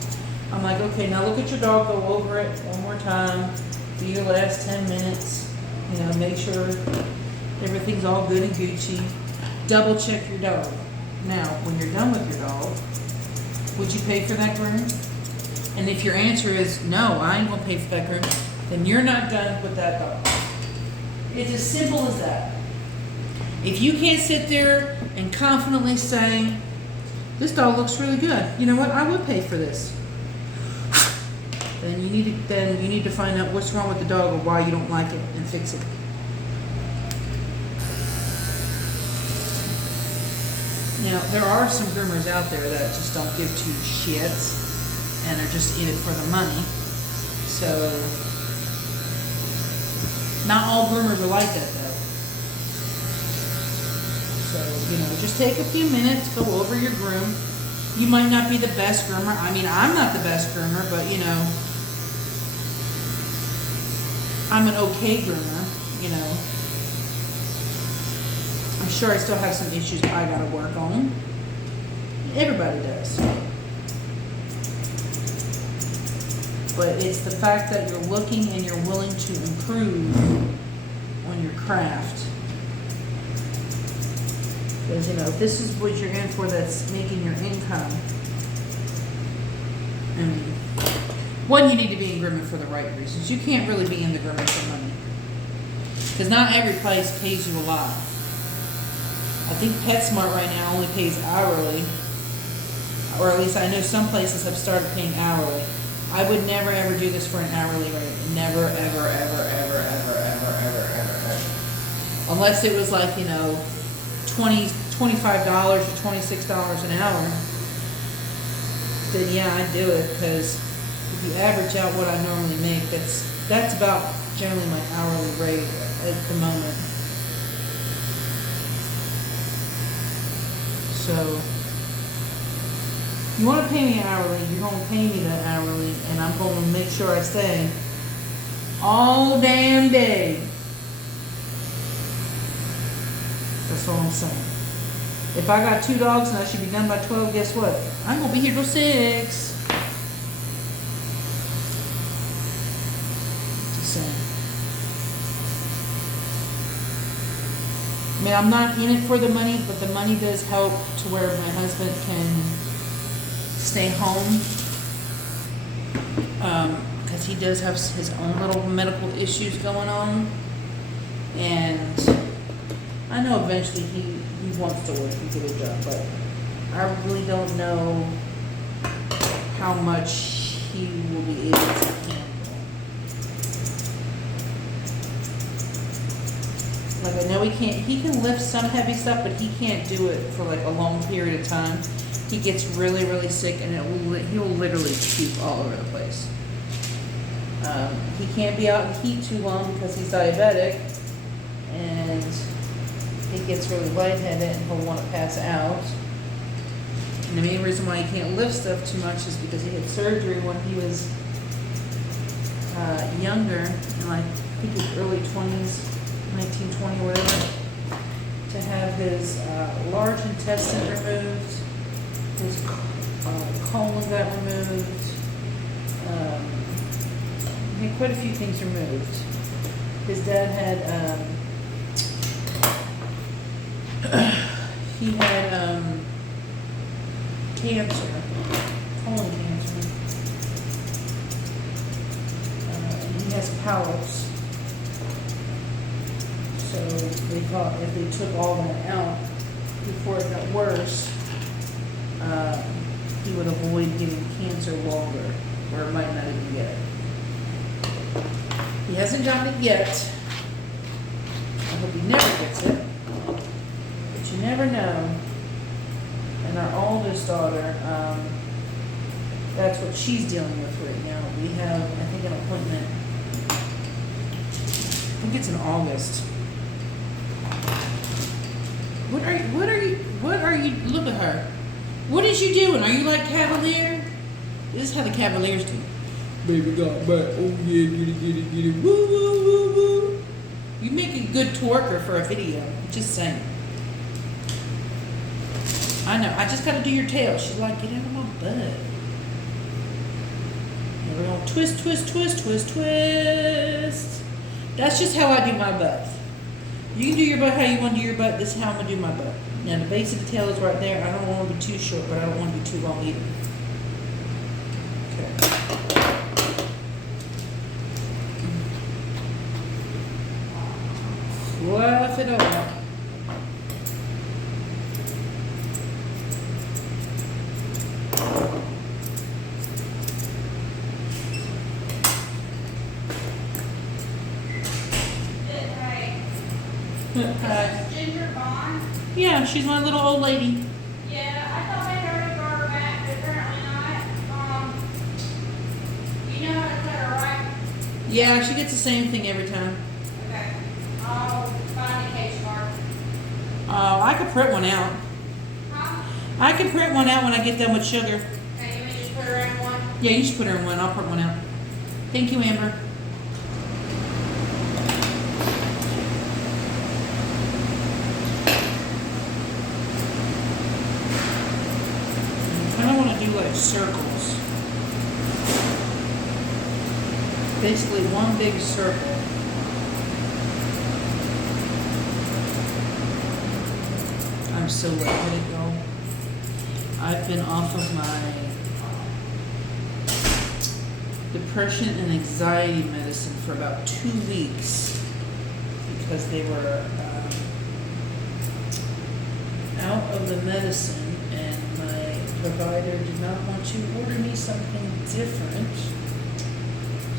I'm like, okay, now look at your dog, go over it one more time, do your last 10 minutes, you know, make sure everything's all good and Gucci. Double check your dog. Now, when you're done with your dog, would you pay for that groom? And if your answer is no, I ain't gonna pay for that groom, then you're not done with that dog. It's as simple as that. If you can't sit there and confidently say, this dog looks really good, you know what, I would pay for this. Then you need to find out what's wrong with the dog or why you don't like it and fix it. Now, there are some groomers out there that just don't give two shits and are just in it for the money. So, not all groomers are like that though. So, you know, just take a few minutes, go over your groom. You might not be the best groomer. I mean, I'm not the best groomer, but you know, I'm an okay groomer, you know. I'm sure I still have some issues I gotta work on. Everybody does. But it's the fact that you're looking and you're willing to improve on your craft. Because, you know, if this is what you're in for that's making your income, I mean, one, you need to be in grooming for the right reasons. You can't really be in the grooming for money. Because not every place pays you a lot. I think PetSmart right now only pays hourly. Or at least I know some places have started paying hourly. I would never ever do this for an hourly rate. Never, ever, ever, ever, ever, ever, ever, ever, ever. Unless it was like, you know, $25 or $26 an hour. Then yeah, I'd do it, because if you average out what I normally make, that's about generally my hourly rate at the moment. So, you want to pay me hourly, you're going to pay me that hourly, and I'm going to make sure I stay all damn day. That's all I'm saying. If I got 2 dogs and I should be done by 12, guess what? I'm going to be here till 6. Just saying. I mean, I'm not in it for the money, but the money does help to where my husband can stay home. Because he does have his own little medical issues going on. And I know eventually he wants to work and get a job, but I really don't know how much he will be able to handle. Like, I know he can lift some heavy stuff, but he can't do it for like a long period of time. He gets really, really sick, and he'll literally puke all over the place. He can't be out in heat too long because he's diabetic, and he gets really lightheaded and he'll want to pass out. And the main reason why he can't lift stuff too much is because he had surgery when he was younger, in like, I think his early 20s, 19, 20, whatever, to have his large intestine removed, his colon got removed, he had quite a few things removed. His dad had he had cancer, colon cancer. He has polyps. So they thought if they took all that out before it got worse, he would avoid getting cancer longer, or might not even get it. He hasn't gotten it yet. I hope he never gets it. you never know. And our oldest daughter, that's what she's dealing with right now. We have, I think, an appointment. I think it's in August. What are you, look at her. What is you doing? Are you like Cavalier? This is how the Cavaliers do. Baby got back. Oh yeah, get it. Woo, woo, woo, woo. You make a good twerker for a video. Just saying. I know. I just gotta do your tail. She's like, get out of my butt. And we're gonna twist, twist, twist, twist, twist. That's just how I do my butt. You can do your butt how you want to do your butt. This is how I'm gonna do my butt. Now the base of the tail is right there. I don't want to be too short, but I don't want to be too long either. Okay. Fluff it over. Hi. Ginger Bond? Yeah, she's my little old lady. Yeah, I thought I heard brought her back, but apparently not. You know how to cut her, right? Yeah, she gets the same thing every time. Okay. I'll find a case card. I could print one out. Huh? I can print one out when I get done with sugar. Okay, you want me to just put her in one? Yeah, you should put her in one. I'll print one out. Thank you, Amber. I want to do like circles. Basically one big circle. I'm so let it go. I've been off of my depression and anxiety medicine for about 2 weeks because they were out of the medicine and my provider did not want to order me something different.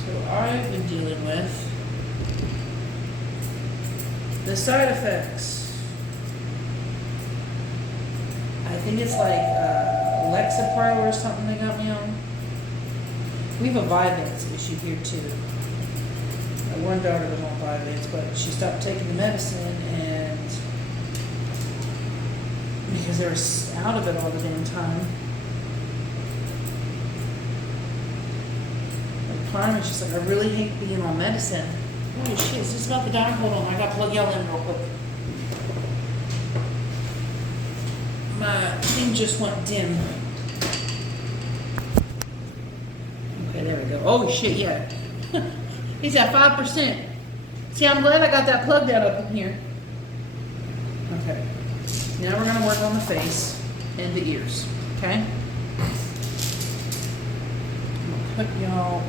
So I've been dealing with the side effects. I think it's like Lexapro or something they got me on. We have a Vyvanse issue here too. My one daughter was on Vyvanse, but she stopped taking the medicine and because they were out of it all the damn time. And Carmen's just like, I really hate being on medicine. Holy shit, is this about to die? Hold on, I gotta plug y'all in real quick. My thing just went dim. Okay, there we go. Oh shit, yeah. He's at 5%. See, I'm glad I got that plugged out up in here. Okay. Now we're gonna work on the face and the ears, okay? I'm gonna put y'all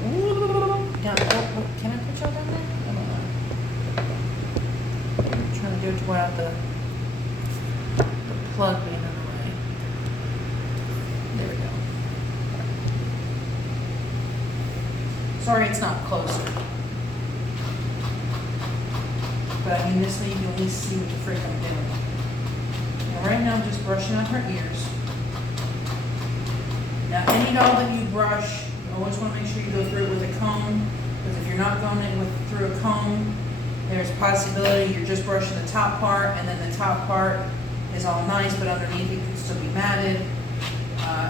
down. Oh, can I put y'all down there? I don't know. I'm trying to do it without the plug being in the way. There we go. Sorry it's not closer. But I mean, this way you can at least see what the frick I'm doing. Now right now I'm just brushing out her ears. Now any doll that you brush, you always want to make sure you go through it with a comb, because if you're not going in through a comb, there's a possibility you're just brushing the top part, and then the top part is all nice, but underneath it can still be matted.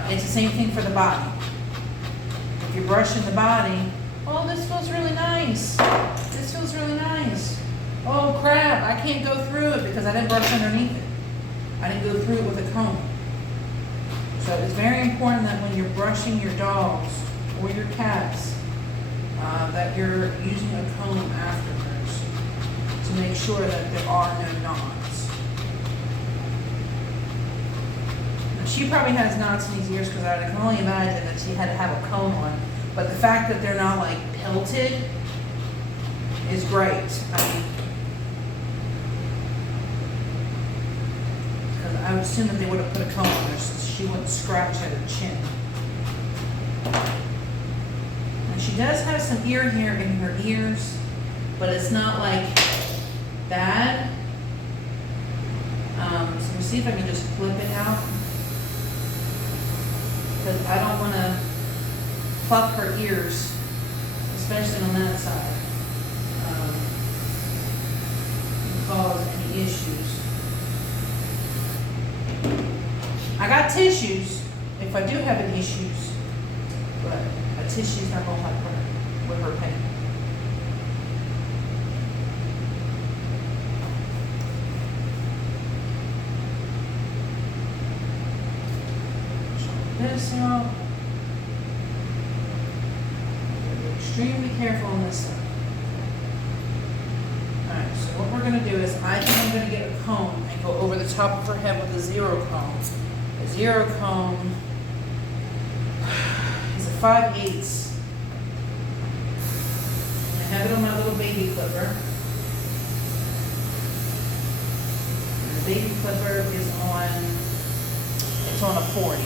It's the same thing for the body. If you're brushing the body, oh, this feels really nice. This feels really nice. Oh crap, I can't go through it because I didn't brush underneath it. I didn't go through it with a comb. So it's very important that when you're brushing your dogs or your cats, that you're using a comb afterwards to make sure that there are no knots. Now, she probably has knots in these ears because I can only imagine that she had to have a comb on. But the fact that they're not like pelted is great. I mean, because I would assume that they would have put a comb on her so she wouldn't scratch at her chin. And she does have some ear hair in her ears, but it's not like bad. Some see if I can just flip it out. Because I don't want to pluck her ears, especially on that side, and cause any issues. I got tissues if I do have any issues, but a tissue's not going to help her with her pain. This out. Be extremely careful on this side. Alright, so what we're going to do is I think I'm going to get a comb and go over the top of her head with a zero comb. A zero comb is a 5/8. I have it on my little baby clipper. And the baby clipper is on a 40.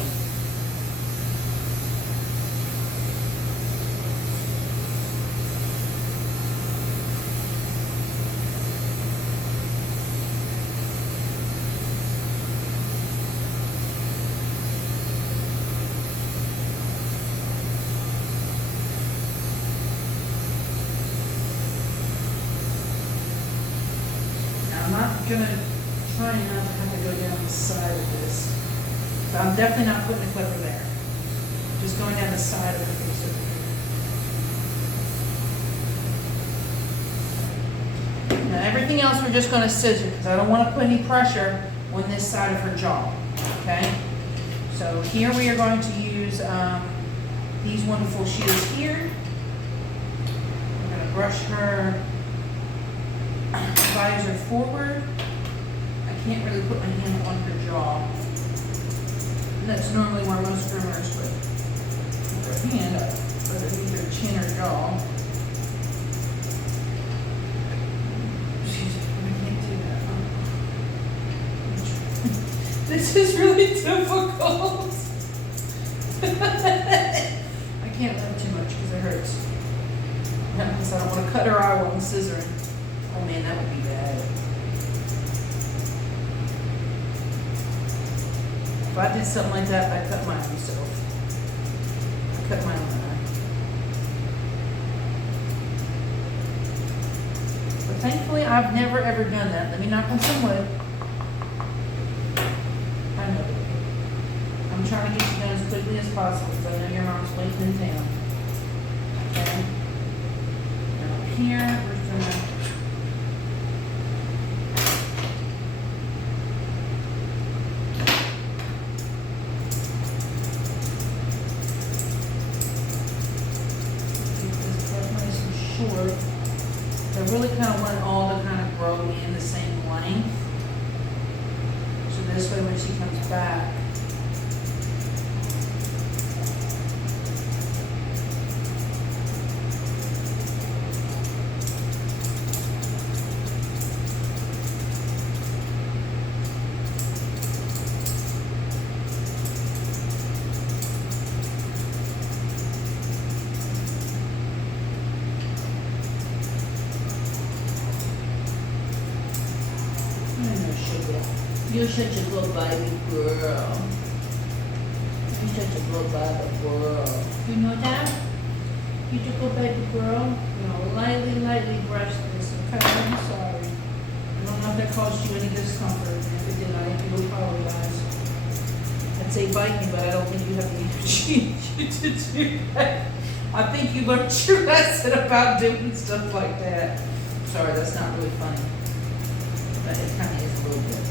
I'm not going to try not to have to go down the side of this. So I'm definitely not putting the clipper there. Just going down the side of the face over here. Now everything else we're just going to scissor because I don't want to put any pressure on this side of her jaw. Okay? So here we are going to use these wonderful shears here. We're going to brush her visor forward. I can't really put my hand on her jaw. And that's normally where most groomers would put their hand up, whether it's either chin or jaw. Excuse me, I can't do that. This is really difficult. I can't lift too much because it hurts. Because I don't want to cut her eye while I'm scissoring. Oh man, that would be bad. If I did something like that, I'd cut mine myself. I cut my own eye. But thankfully, I've never ever done that. Let me knock on some wood. I know. I'm trying to get you done as quickly as possible because I know your mom's waiting in town. Okay? Now here, we're gonna. Short. I really kind of want it all to kind of grow in the same length. So this way when she comes back, you're such a good baby girl. You're such a good baby girl. You know that? You're a good baby girl. You know, lightly brush this, okay? I'm sorry. I don't know if that caused you any discomfort. And if it did, I do apologize. I'd say bite me, but I don't think you have the energy to do that. I think you learned your lesson about doing stuff like that. Sorry, that's not really funny. But it kind of is a little bit.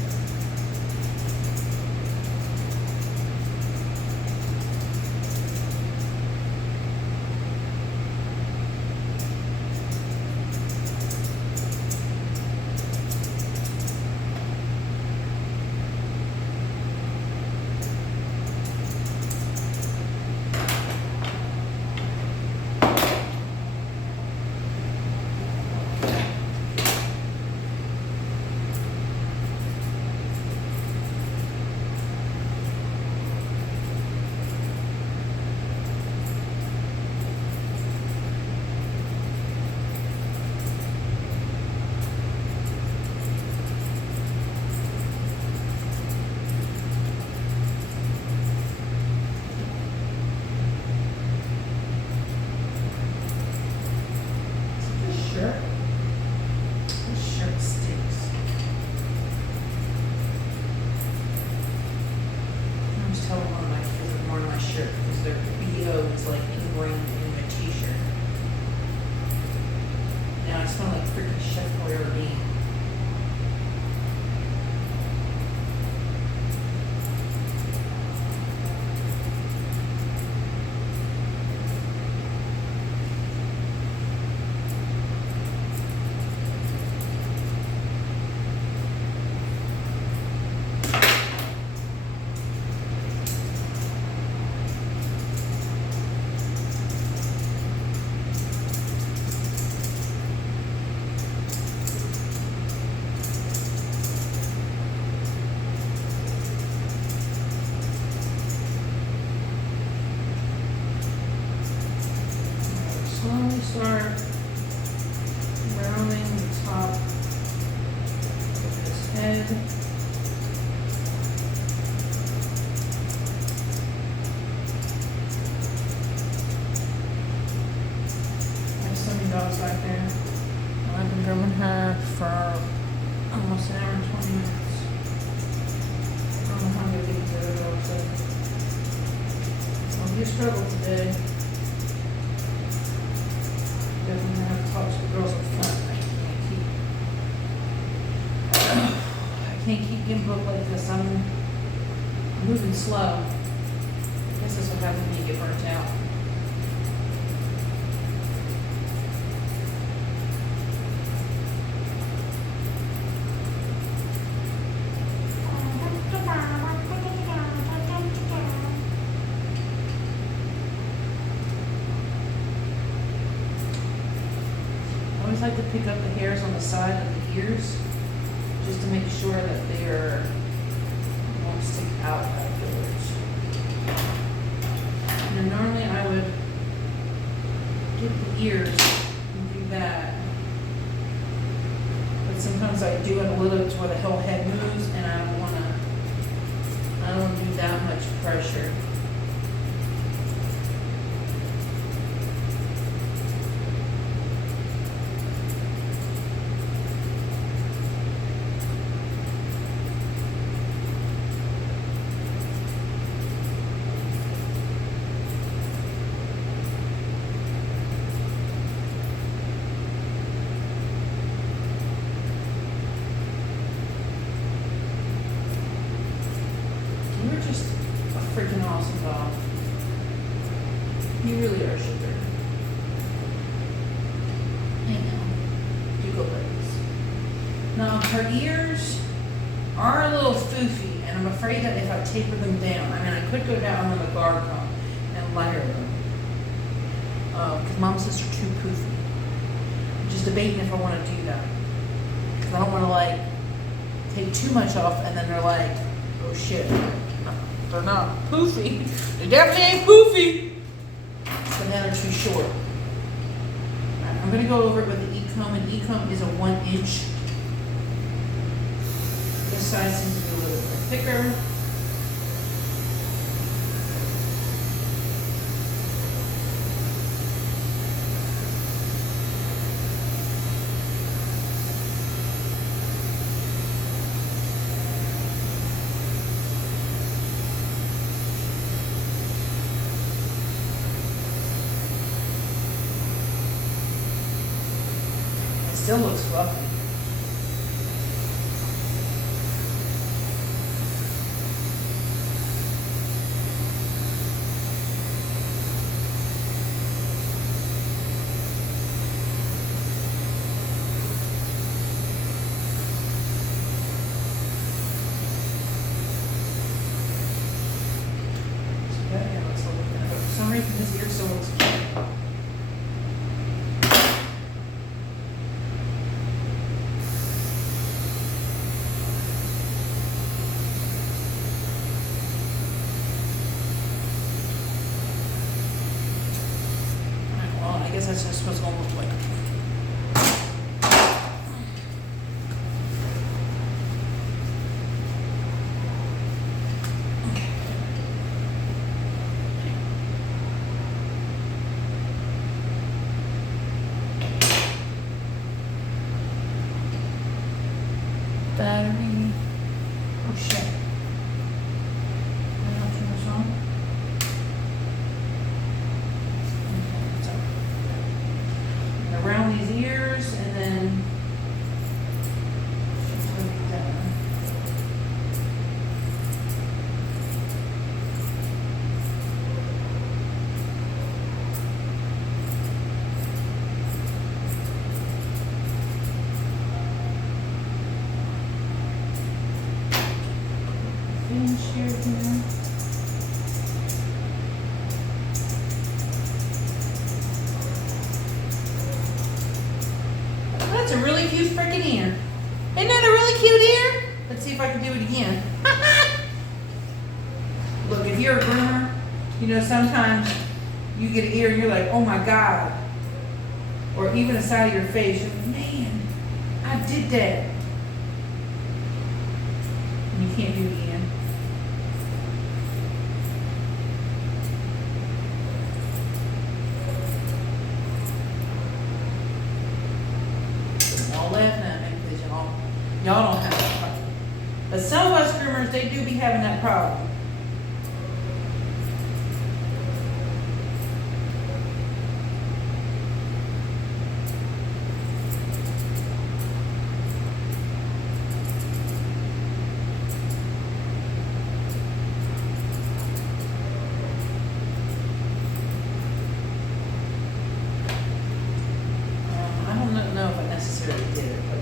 start rounding the top of his head. There's so many dogs back there. I've been grooming her for almost an hour and 20 minutes. I don't know how I'm gonna get to the dog, so it'll be a struggle today. Definitely have to talk to the girls up front. I can't keep getting booked like this. I'm moving slow. I guess that's what happens when you get burnt out. I always like to pick up the hairs on the side of the ears, just to make sure that won't stick out afterwards. And normally I would get the ears and do that, but sometimes I do it a little to where the whole head moves, and I don't want to do that much pressure. You're just a freaking awesome dog. You really are, sugar. I know. You go ladies. Now, her ears are a little foofy, and I'm afraid that if I taper them down, I mean, I could go down with a guard comb and layer them. Because Mom says they're too poofy. I'm just debating if I want to do that. Because I don't want to, like, take too much off, and then they're like, oh shit. They're not poofy. They definitely ain't poofy. But now they're too short. Right, I'm going to go over it with the E-comb, and E-comb is a 1 inch. This side seems to be a little bit thicker. Still looks fluffy. Yeah, looks a little bit. But for some reason, his ear still looks fluffy. I guess that's just what's going to look like. Battery. Oh shit. Did I not turn this on? Around these ears, and then finish here. That's a really cute freaking ear. Isn't that a really cute ear? Let's see if I can do it again. Look, if you're a groomer, you know, sometimes you get an ear and you're like, oh my God. or even the side of your face. You're like, man, I did that. And you can't do it again. Y'all laughing at me because y'all don't have that problem. But some of us groomers, they do be having that problem.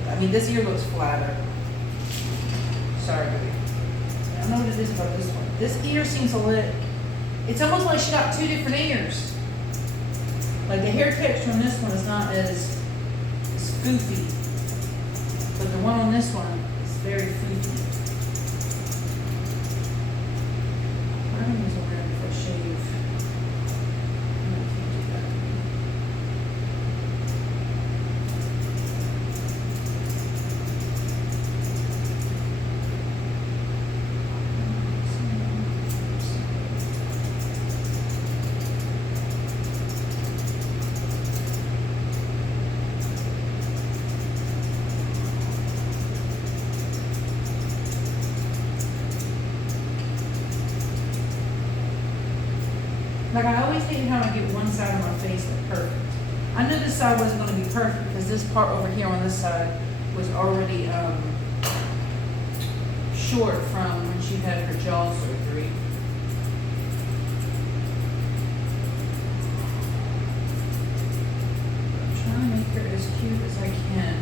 I mean, this ear looks flatter. Sorry, baby. I don't know what it is about this one. This ear seems a little, it's almost like she got two different ears. Like the hair texture on this one is not as foofy. But the one on this one is very foofy. I don't use a mirror before I shave. No, I can't do that. Like I always hated how I get one side of my face like perfect. I knew this side wasn't going to be perfect because this part over here on this side was already short from when she had her jaw surgery. I'm trying to make her as cute as I can.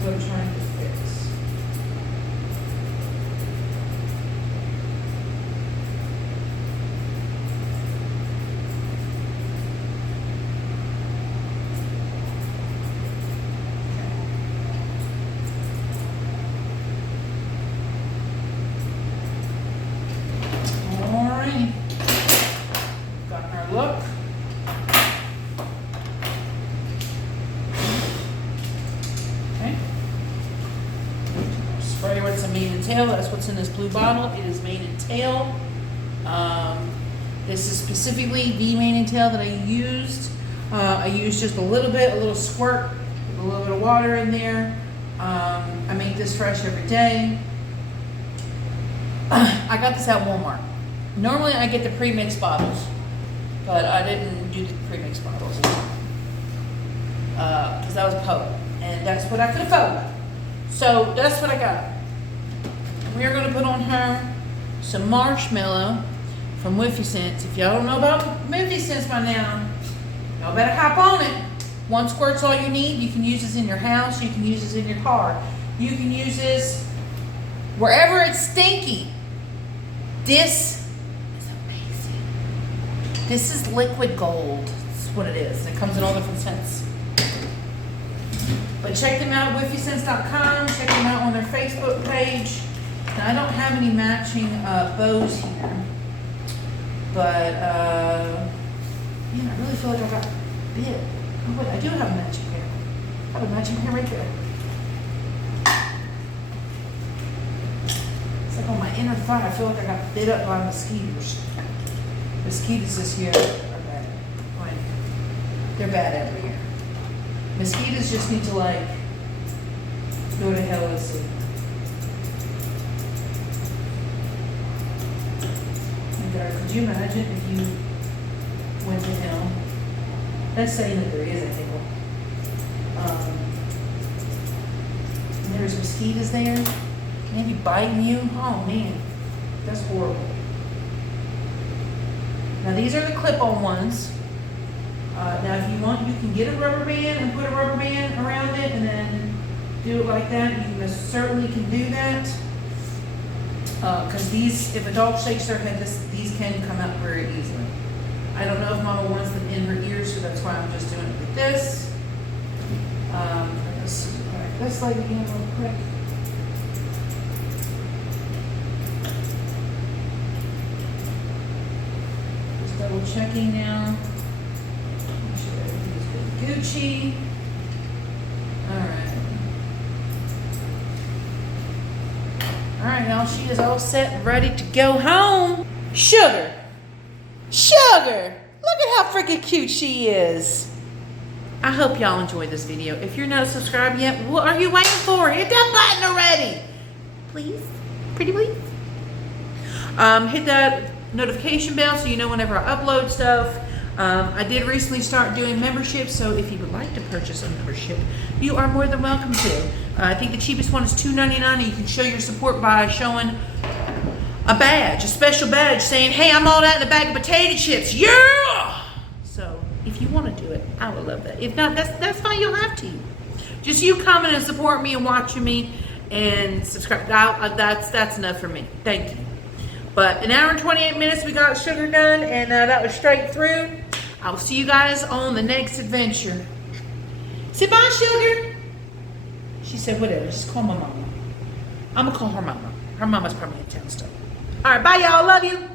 I'm trying to fix. All right. Got our look. Spray with some mane and tail. That's what's in this blue bottle. It is mane and tail. This is specifically the mane and tail that I used. I used just a little squirt, with a little bit of water in there. I make this fresh every day. I got this at Walmart. Normally I get the pre-mixed bottles, but I didn't do the pre-mixed bottles because that was potent, and that's what I could afford. So that's what I got. We're gonna put on her some marshmallow from Whiffy Sense. If y'all don't know about Whiffy Sense by now, y'all better hop on it. One squirt's all you need. You can use this in your house. You can use this in your car. You can use this wherever it's stinky. This is amazing. This is liquid gold. That's what it is. It comes in all different scents. But check them out at whiffysense.com. Check them out on their Facebook page. Now, I don't have any matching bows here. But, man, I really feel like I got bit. Oh, wait, I do have a matching pair. I have a matching pair right there. It's like on my inner thigh. I feel like I got bit up by mosquitoes. Mosquitoes this year are bad. Like, they're bad every year. Mosquitoes just need to, like, go to hell and sleep. Could you imagine if you went to hell? That's saying that there is a hell. And there's mosquitoes there, maybe biting you. Oh man, that's horrible. Now these are the clip-on ones. Now, if you want, you can get a rubber band and put a rubber band around it and then do it like that. You most certainly can do that. Because these, if a dog shakes their head, these can come out very easily. I don't know if Mama wants them in her ears, so that's why I'm just doing it with this. Let's crack this leg again real quick. Just double checking now. Make sure everything is good. Gucci. Alright. Alright, now she is all set and ready to go home. Sugar! Sugar! Look at how freaking cute she is. I hope y'all enjoyed this video. If you're not subscribed yet, what are you waiting for? Hit that button already. Please. Pretty please. Hit that notification bell so you know whenever I upload stuff. I did recently start doing memberships, so if you would like to purchase a membership, you are more than welcome to. I think the cheapest one is $2.99, and you can show your support by showing a badge, a special badge saying, hey, I'm all that in a bag of potato chips. Yeah! So if you want to do it, I would love that. If not, that's fine. You'll have to. Just you coming and support me and watching me and subscribe. That's enough for me. Thank you. But an hour and 28 minutes, we got sugar done, and that was straight through. I'll see you guys on the next adventure. Say bye, sugar. She said, whatever, just call my mama. I'm gonna call her mama. Her mama's probably in town still. All right, bye, y'all. Love you.